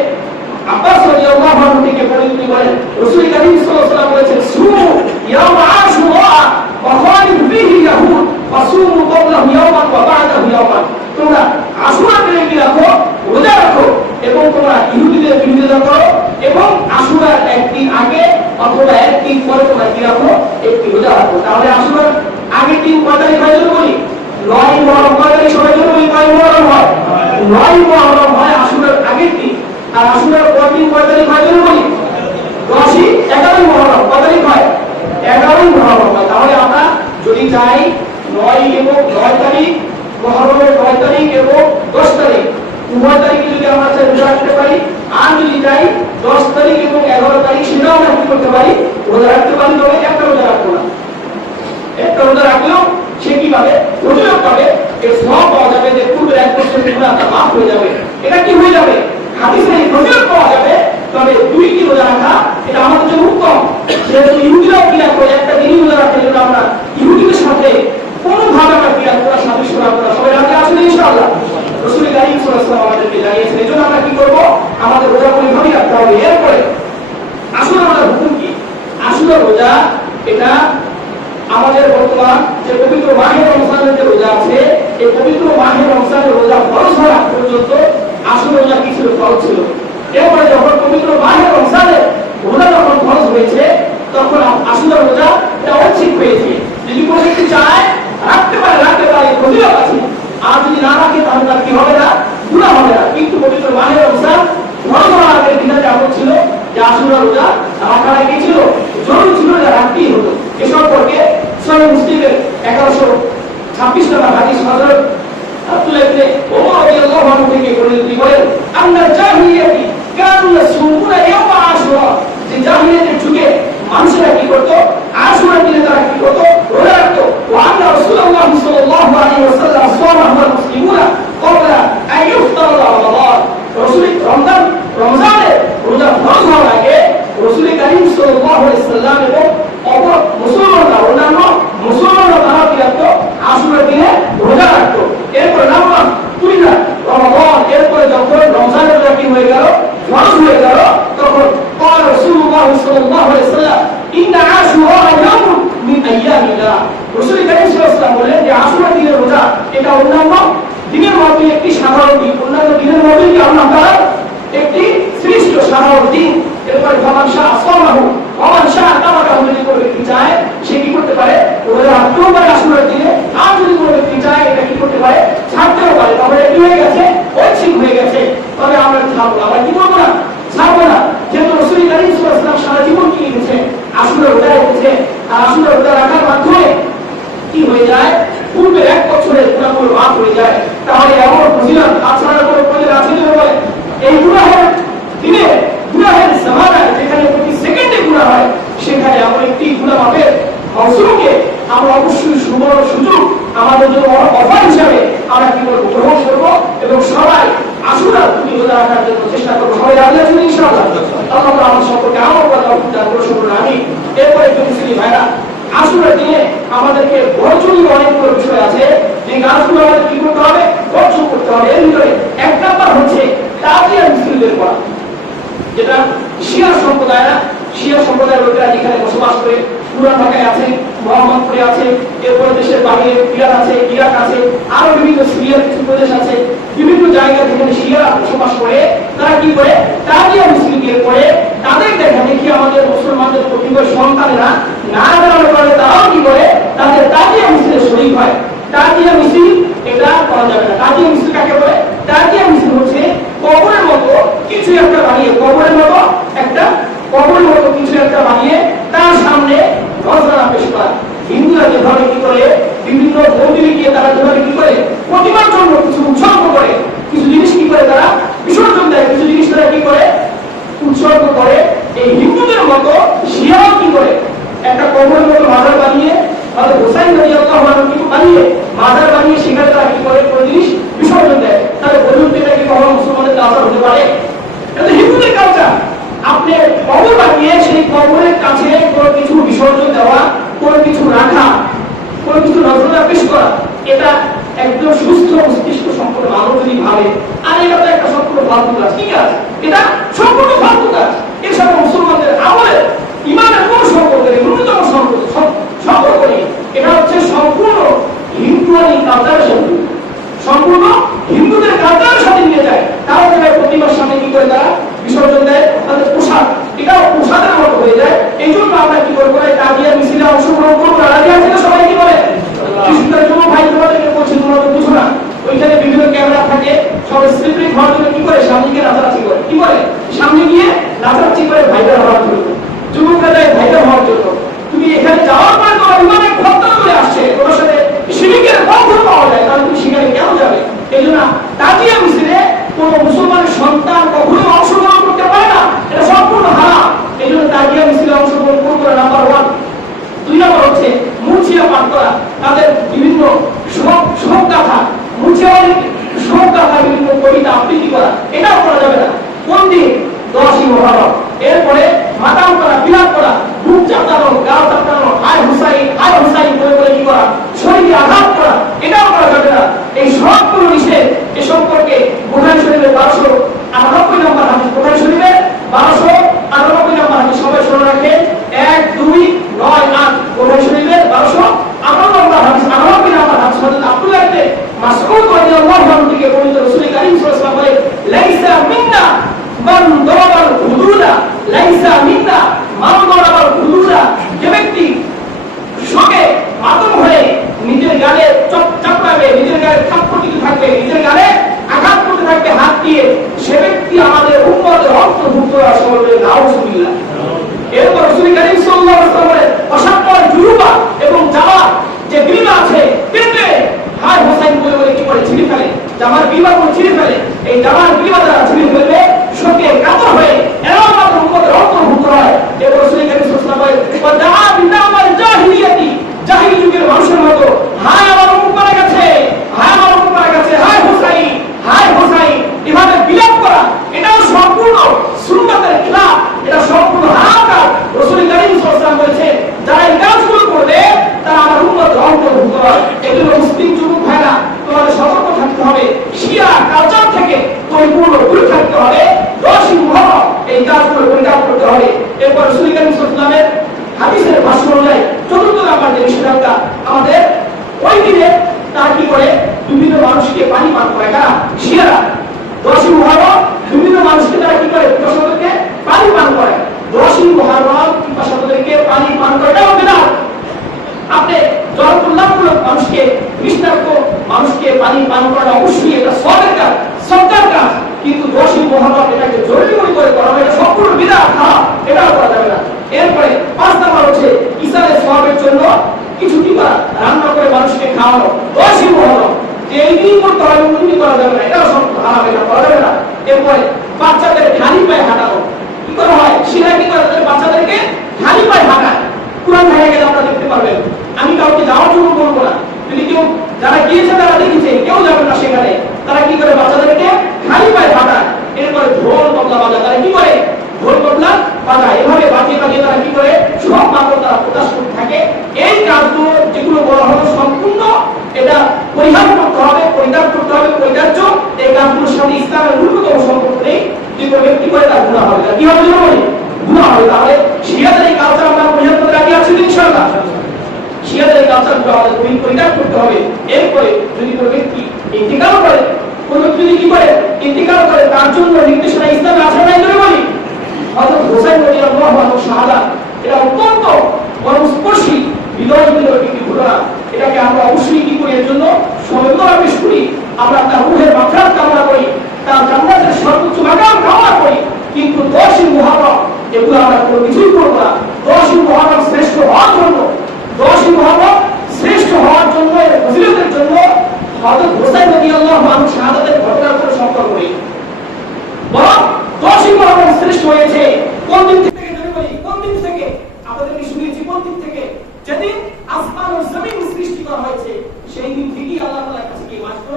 আব্বাস রাদিয়াল্লাহু আনহু থেকে বর্ণিত, বলেন রাসূল কারীম সাল্লাল্লাহু আলাইহি ওয়াসাল্লাম বলেছেন সুমু ইয়াউম আশুরা ওয়া খালিফু ফীহি ইয়াহুদ ওয়া সুমু ক্বাবলাহু ইয়াওমান ওয়া বা'দাহু ইয়াওমান, তোমরা আশুরার দিনে কি রাখো, রোজা রাখো, এবং তোমরা ইহুদিদের বিরোধিতা করো, এবং আশুরার একদিন আগে অথবা একদিন পরে তোমরা কি রাখো, একটি রোজা রাখো। তাহলে আশুরার আগের দিন কয় তারিখ হয় যেন বলি, 9ই মুহররম। কয় তারিখ সবাই যেন বলি, 9ই মুহররম হয়, 9ই মুহররম হয় আশুরার আগের দিন। আর আশুরার পরের দিন কয় তারিখ হয় যেন বলি, 10ই 11ই মুহররম। কয় তারিখ হয়, 11ই মুহররম হয়। তাহলে আমরা যদি চাই 9 এবং 9 তারিখ, মুহররমের 9 তারিখ এবং 10 তারিখ উভয় তারিখে যদি আমরা চাই রোজা রাখতে পারি, আর যদি চাই 10 তারিখ এবং 11 তারিখ সেটাও আমরা কি করতে পারি, রোজা রাখতে পারি। তবে একটা রোজা রাখবো না, একটা রোজা রাখলেও সে কি পাবে, ফজিলত পাবে, এর সওয়াব পাওয়া যাবে, যে পূর্বের 1% গুনাহটা মাফ হয়ে যাবে। এটা কি হয়ে যাবে, হাদিসে ফজিলত পাওয়া যাবে। তবে 2টি রোজা রাখা এটা আমাদের জন্য উত্তম। যেহেতু ইহুদিরাও কি রাখবে, একটা দিনই রোজা রাখতে জন্য আমরা ইহুদিদের সাথে কোনোভাবে আমরা কি রাখবো না, সাদৃশ্য রাখবো না। সবাই রাখতে আসলে ইনশাআল্লাহ রাসূল কারীম সাল্লাল্লাহু আলাইহি ওয়াসাল্লাম আমাদেরকে জানিয়েছেন। এজন্য আমরা কি করব, আমাদের রোজা পরিভাবে রাখতে হবে। এরপরে আশুরা রোজার হুকুম কি? আশুরা রোজা এটা আমাদের বর্তমান যে পবিত্র মাহে রমজানের যে রোজা আছে, এই পবিত্র মাহে রমজানের রোজা ফরজ হওয়া পর্যন্ত আশুরা রোজা কি ছিল, ফরজ ছিল। এরপরে যখন পবিত্র মাহে রমজানের রোজা যখন ফরজ হয়েছে, তখন আশুরা রোজা এটা ঐচ্ছিক হয়েছে। যদি কোনো ব্যক্তি চায় রাখতে পারে, রাখতে পারে, ফজিলত আছে। আর যদি না রাখে তাহলে তার কি হবে না, গুনাহ হবে না। কিন্তু পবিত্র মাহে রমজান ফরজ হওয়ার আগের দিনে এমন ছিল যে আশুরা রোজা রাখার কি ছিল, জরুরি ছিল, যা রাখতেই হতো। এ সম্পর্কে সহিহ মুসলিমের 1126 নম্বর হাদিস, হযরত আব্দুল্লাহ ইবনে ওমর রাদিয়াল্লাহু আনহু থেকে বর্ণিত, বলেন আন্না জাহিলিয়াতি কানু ইয়াসুমুনা ইয়াওম আশুরা, যে জাহিলিয়াতের যুগে মানুষেরা কি করত, আশুরার দিনে তারা কি করত, রোজা রাখতো। ওয়া আন্না রাসূলুল্লাহ সাল্লাল্লাহু আলাইহি ওয়াসাল্লাম সামাহু আল মুসলিমুনা ক্বাবলা আন ইফতারা রমাদান, রাসূল রমজানের রোজা ফরজ হওয়ার আগে রাসূল কারীম সাল্লাল্লাহু আলাইহি ওয়াসাল্লাম এবং অপর মুসলমানরা, অন্যান্য মুসলমানরা তারা কি রাখতো, আশুরার দিনে রোজা রাখতো। এরপর নামাজ তুইলা রমাদান, এরপরে যখন রমজানের রোজা কি হয়ে গেল, ফরজ হয়ে গেল, তখন قال رسول الله صلى الله عليه وسلم ان عاشوراء يوم من ايام الله, রাসূল কারীম সাল্লাল্লাহু আলাইহি ওয়াসাল্লাম বলেন যে আশুরা দিনের রোজা এটা অন্যান্য দিনের মধ্যে একটি সাধারণ দিন, অন্যান্য দিনের মধ্যে কি আপনারা একটি শ্রেষ্ঠ সাধারণ দিন। এরপরে ফামান শাআ সামাহু ওয়া মান শাআ তারাকাহু, যদি কোনো ব্যক্তি চায় সে কি করতে পারে, রোজা রাখতেও পারে আশুরার দিনে। আর যদি কোনো ব্যক্তি চায় এটা কি করতে পারে, ছাড়তেও পারে। তাহলে এটি হয়ে গেছে, ঐচ্ছিক হয়ে গেছে। তবে আমরা ছাড়বো না, আমরা কি করবো না, ছাড়বো না। যেহেতু রাসূল কারীম সাল্লাল্লাহু আলাইহি ওয়াসাল্লাম সারা জীবন কি লিখেছে, আশুরা রোজা রেখেছে। পূর্বে 1 বছরের গুনাহগুলো মাফ হয়ে যায়, তাহলে এমন ফজিলত আছাড়া করে প্রয়োজন আছে যদি বলে এই গুনাহের দিনে, গুনাহের জামানায় যেখানে প্রতি সেকেন্ডে গুনাহ হয়, সেখানে এমন একটি গুনাহ মাফের মৌসুমকে আমরা অবশ্যই সুবর্ণ সুযোগ আমাদের জন্য অফার হিসাবে আমরা কি করবো, গ্রহণ করবো এবং সবাই আশুরা তুমি রোজা রাখার জন্য চেষ্টা করবো। সবাই রাজি আছেন ইনশাআল্লাহ? আল্লাহ তাআলা আমার সম্পর্কে আমার কথা দান করে শুনুন। আমি এরপরে একটু মুসলিম ভাইরা, আশুরার দিনে আমাদেরকে বর্জনীয় অনেকগুলো বিষয় আছে, যে কাজগুলো আমাদের কি করতে হবে, বর্জন করতে হবে। এর ভিতরে 1 নাম্বার হচ্ছে তাজিয়া মিছিলদের করা, যেটা শিয়া সম্প্রদায়রা, শিয়া সম্প্রদায়ের লোকেরা যেখানে বসবাস করে, পুরান ঢাকায় আছে, মোহাম্মদপুরে আছে, এরপরে দেশের বাইরে ইরান আছে, ইরাক আছে, আরো বিভিন্ন সিরিয়ার কিছু প্রদেশ আছে, বিভিন্ন জায়গায় যেখানে শিয়ারা বসবাস করে, তারা কি করে তাজিয়া মিছিল বের করে, তাদের দেখা দেখি আমাদের মুসলমানদের প্রতিবেশ সন্তানেরা না জানার কারণে তারাও কি করে তাদের তাজিয়া মিছিলে শরীক হয়। তাজিয়া মিছিল এটা করা যাবে না। তাজিয়া মিছিল কাকে বলে? তাজিয়া মিছিল হচ্ছে কবরের মতো কিছু একটা বানিয়ে, কবরের মতো কিছু একটা বানিয়ে তার সামনে নজরানা পেশ করা। হিন্দুরা যেভাবে কি করে বিভিন্ন মন্দিরে গিয়ে তারা যেভাবে কি করে প্রতিমার জন্য কিছু উৎসর্গ করে, কিছু জিনিস কি করে তারা বিসর্জন দেয়, কিছু জিনিস তারা কি করে উৎসর্গ করে, এই হিন্দুদের মতো শিয়াও কি করে একটা কবরের মতো মাজার বানিয়ে, তাহলে হোসাইন রাদিয়াল্লাহু আনহু কি বানিয়ে মাজার বানিয়ে সেখানে তারা কি করে কোনো জিনিস বিসর্জন দেয়। তাহলে বলুন এটা কি কখনো মুসলমানদের কালচার হতে পারে? এটা হিন্দুদের কালচার। আপনি কবর বানিয়ে সেই কবরের কাছে কোনো কিছু বিসর্জন দেওয়া, কোনো কিছু রাখা, কোনো কিছু নজরানা পেশ করা, এটা একদম সুস্থ মস্তিষ্ক সম্পন্ন মানুষ যদি ভাবে আর এটা তো একটা সম্পূর্ণ ফালতু কাজ, ঠিক আছে, এটা সম্পূর্ণ ফালতু কাজ, এর সাথে মুসলমানদের আমলের ইমানের কোন সম্পর্ক নেই, ন্যূনতম সম্পর্ক নেই। এটা হচ্ছে সম্পূর্ণ হিন্দুয়ানি কালচারের সাথে, সম্পূর্ণ হিন্দুদের কালচারের সাথে নিয়ে যায়। তারা যেভাবে প্রতিমার সামনে কি করে তারা বিসর্জন দেয়, তাদের পোশাক এটাও পোশাকের মতো হয়ে যায়। এই জন্য আমরা কি করবো, তাজিয়া মিছিলে অংশগ্রহণ করবো না। রাজি আছে সবাই? কি বলে কৃষ্ণের জন্য ভাই তোমাদেরকে বলছি, তোমরা তো বুঝো না, ওইখানে বিভিন্ন ক্যামেরা থাকে, সব সেলিব্রিটি হওয়ার জন্য কি করে সামনে গিয়ে নাচানাচি করে, কি করে সামনে গিয়ে নাচানাচি করে ভাইরাল হওয়ার জন্য, যুবকরা যায় ভাইরাল হওয়ার জন্য। তুমি এখানে যাওয়ার পরে তোমার ইমানে খতনা চলে আসছে, তোমার সাথে শিরকের বন্ধন পাওয়া যায়, তাহলে তুমি সেখানে কেন যাবে? এই জন্য তাজিয়া মিছিলে কোন মুসলমানের সন্তান কখনো অংশগ্রহণ করতে পারে না, এটা সম্পূর্ণ হারাম। এই জন্য তাজিয়া মিছিলে অংশগ্রহণ করবো না, নাম্বার 1। 2 নম্বর হচ্ছে মুছিয়া পাঠ করা, তাদের বিভিন্ন শোক গাথা, মুছিয়া শোক গাথা, বিভিন্ন কবিতা আবৃত্তি করা, এটাও করা যাবে না। কোন দিন? 10ই মুহররম। এরপরে মাতাম করা, বিলাপ করা, বুক চাপটানো, গাল চাপটানো, হায় হুসাইন হায় হুসাইন বলে বলে কি করা, শরীরে আঘাত করা, এটাও করা যাবে না। এই সবগুলো নিষেধ। এ সম্পর্কে বুখারী শরীফের 1298 নম্বর হাদিস, বুখারী শরীফের 1298 নম্বর হাদিস, সবাই শুনে রাখেন, 1, 2, 9, 8, বুখারী শরীফের 1298 নম্বর হাদিস, 98 নম্বর হাদিস। হযরত আব্দুল্লাহ ইবনে মাসউদ রাদিয়াল্লাহু আনহু থেকে বর্ণিত, রাসূল কারীম সাল্লাল্লাহু আলাইহি ওয়াসাল্লাম বলেন, লাইসা মিন্না মান দারাবাল হুদুদা, লাইসা মিন্না মান দারাবাল হুদুদা, যে ব্যক্তি শোকে মাতম হয়ে নিজের গালে চাপড়াবে, নিজের গালে থাপ্পড় দিতে থাকবে, নিজের গালে আঘাত করতে থাকবে হাত দিয়ে, সে ব্যক্তি আমাদের উম্মতের অন্তর্ভুক্ত আসলে নাউজুবিল্লাহ। এরপর রাসূল কারীম সাল্লাল্লাহু আলাইহি ওয়াসাল্লাম বলেন, অসাম্পর জুরুবা এবং জামা যে বিমা আছে পেটে হায় হোসাইন বলে বলে কি করে ছিঁড়ে ফেলে, জামার বিমা করে ছিঁড়ে ফেলে, এই জামার বিমা দ্বারা ছিঁড়ে ফেলবে, শোকে কাতর হয়ে এরা আমাদের উম্মতের অন্তর্ভুক্ত হয়। এরপর রাসূল কারীম সাল্লাল্লাহু আলাইহি ওয়াসাল্লাম বলেন, ওয়া দাআ বিনামাল জাহিলিয়াতি, জাহিলি যুগের মানুষের মতো হায় আমার উম্মত মারা গেছে, হায় আমার উম্মত মারা গেছে, হায় হোসাইন হায় হোসাইন, এভাবে বিলাপ করা, এটাও সম্পূর্ণ সুন্নাতের খিলাফ, এটা সম্পূর্ণ হারাম কাজ। রাসূল কারীম সাল্লাল্লাহু আলাইহি ওয়াসাল্লাম বলেছেন, যারা এই কাজগুলো করবে তারা আমার উম্মতের অন্তর্ভুক্ত হয়। এজন্য মুসলিম যুবক ভাইরা তোমাদের সতর্ক থাকতে হবে, শিয়া কালচার থেকে পরিপূর্ণ দূরে থাকতে হবে, 10ই মুহররম এই কাজগুলো পরিত্যাগ করতে হবে। এরপর রাসূল কারীম সাল্লাল্লাহু আলাইহি ওয়াসাল্লামের হাদিসের ভাষ্য অনুযায়ী 4th নাম্বার যে নিষেধাজ্ঞা, আমাদের ওই দিনে তারা কি করে বিভিন্ন মানুষকে পানি পান করে, কারা? শিয়ারা। 10ই মুহররম বিভিন্ন মানুষকে তারা কি করে পিপাসাদেরকে পানি পান করে, 10ই মুহররম পিপাসাদেরকে পানি পান করে, এটাও বিদআত। আপনি জনকল্যাণমূলক মানুষকে, তৃষ্ণার্ত মানুষকে পানি পান করা অবশ্যই এটা সওয়াবের কাজ, সদকার কাজ, কিন্তু 10ই মুহররম এটাকে জরুরি মনে করে করা হয়, এটা সম্পূর্ণ বিদআত, এটাও করা যাবে না। এরপরে 5 নাম্বার হচ্ছে ইসালে সওয়াবের জন্য কিছুটি করা, রান্না করে মানুষকে খাওয়ানো, 10ই মুহররম যে এই দিন করতে হবে উন্নতি করা যাবে না, এটাও সব হারাম, এটা করা যাবে না। এরপরে বাচ্চাদের খালি পায়ে হাঁটানো কি করা হয়, সেটা কি করে তাদের বাচ্চাদেরকে খালি পায়ে হাঁটায়। কুরআন থেকে গেলে আপনারা দেখতে পারবেন, আমি কাউকে যাওয়ার জন্য বলবো না, যদি কেউ যারা গিয়েছে তারা দেখেছে, কেউ যাবে না সেখানে, তারা কি করে বাচ্চাদেরকে খালি পায়ে হাঁটায়। এরপরে ঢোল তবলা বাজায়, তারা কি করে ঢোল তবলা বাজায়, এভাবে বাজিয়ে বাজিয়ে তারা কি করে সব মাত্র তারা প্রকাশ করতে থাকে। এই কাজগুলো যেগুলো বলা হলো সম্পূর্ণ এটা পরিহার করতে হবে, পরিত্যাগ করতে হবে, পরিত্যাজ্য। এই কাজগুলোর সাথে ইসলামের ন্যূনতম সম্পর্ক নেই। যে কোনো ব্যক্তি করে তার গুনাহ হবে, কি হবে বলি গুনাহ হবে। তাহলে শিয়াদের এই কালচার আমরা পরিহার করতে রাজি আছি ইনশাআল্লাহ। শিয়াদের এই কালচারগুলো আমাদের পরিত্যাগ করতে হবে। এরপরে যদি কোনো ব্যক্তি ইন্তিকাল করে, কোনো ব্যক্তি যদি কি করে ইন্তিকাল করে, তার জন্য নির্দেশনা ইসলামে আছে নাই করে বলি। হযরত হুসাইন রাদিয়াল্লাহু আনহু শাহাদাত, এটা অত্যন্ত মর্মস্পর্শী হৃদয় বিদারক একটি ঘটনা। এটাকে আমরা অবশ্যই কি করি, এর জন্য সমবেদনা পেশ করি, আমরা তার রূহের মাগফিরাত কামনা করি, তার জান্নাতের সর্বোচ্চ মাকাম কামনা করি। কিন্তু 10ই মুহররম এগুলো আমরা কোনো কিছুই করব না। 10ই মুহররম শ্রেষ্ঠ হওয়ার জন্য, 10ই মুহররম শ্রেষ্ঠ হওয়ার জন্য, এর ফজিলতের জন্য হযরত হুসাইন রাদিয়াল্লাহু আনহু শাহাদাতের ঘটনার উপর সম্পর্ক নেই। বরং 10ই মুহররম শ্রেষ্ঠ হয়েছে কোন দিন থেকে যদি বলি, কোন দিন থেকে আমাদেরকে শুনিয়েছি, কোন দিন থেকে, যেদিন আসমান ও জমিন সৃষ্টি করা হয়েছে, সেই দিন থেকেই আল্লাহ তাআলার কাছে কি মাত্র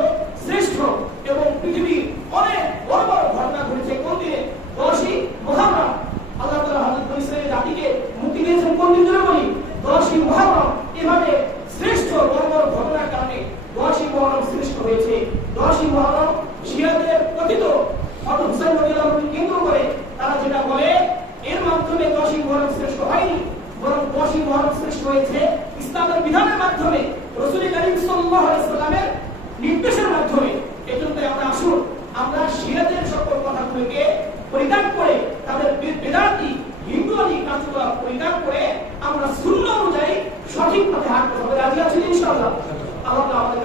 শ্রেষ্ঠ। এবং পৃথিবীর অনেক বড় বড় ঘটনা ঘটেছে কোন দিনে, 10ই মুহররম। আল্লাহ তাআলা হযরত ইসরাঈল জাতিকে মুক্তি দিয়েছেন কোন দিন ধরে বলি, 10ই মুহররম। এভাবে শ্রেষ্ঠ বড় বড় ঘটনার কারণে 10ই মুহররম শ্রেষ্ঠ হয়েছে। 10ই মুহররম শিয়াদের কথিত হযরত হুসাইন রাদিয়াল্লাহু আনহু কেন্দ্র করে তারা যেটা বলে, এর মাধ্যমে 10ই মুহররম শ্রেষ্ঠ হয়নি, বরং 10ই মুহররম শ্রেষ্ঠ হয়েছে ইসলামের বিধানের মাধ্যমে, রাসূল করিম সাল্লাল্লাহু আলাইহি ওয়াসাল্লামের নির্দেশের মাধ্যমে। এজন্য আমরা আসুন, আমরা শিয়াদের সকল কথাগুলোকে পরিত্যাগ করে, তাদের বেদাতি হিন্দুয়ানি কাজগুলো পরিত্যাগ করে আমরা সুন্নাহ অনুযায়ী সঠিক পথে হাঁটতে হবে। রাজি আছি ইনশাআল্লাহ। আল্লাহ আমাদের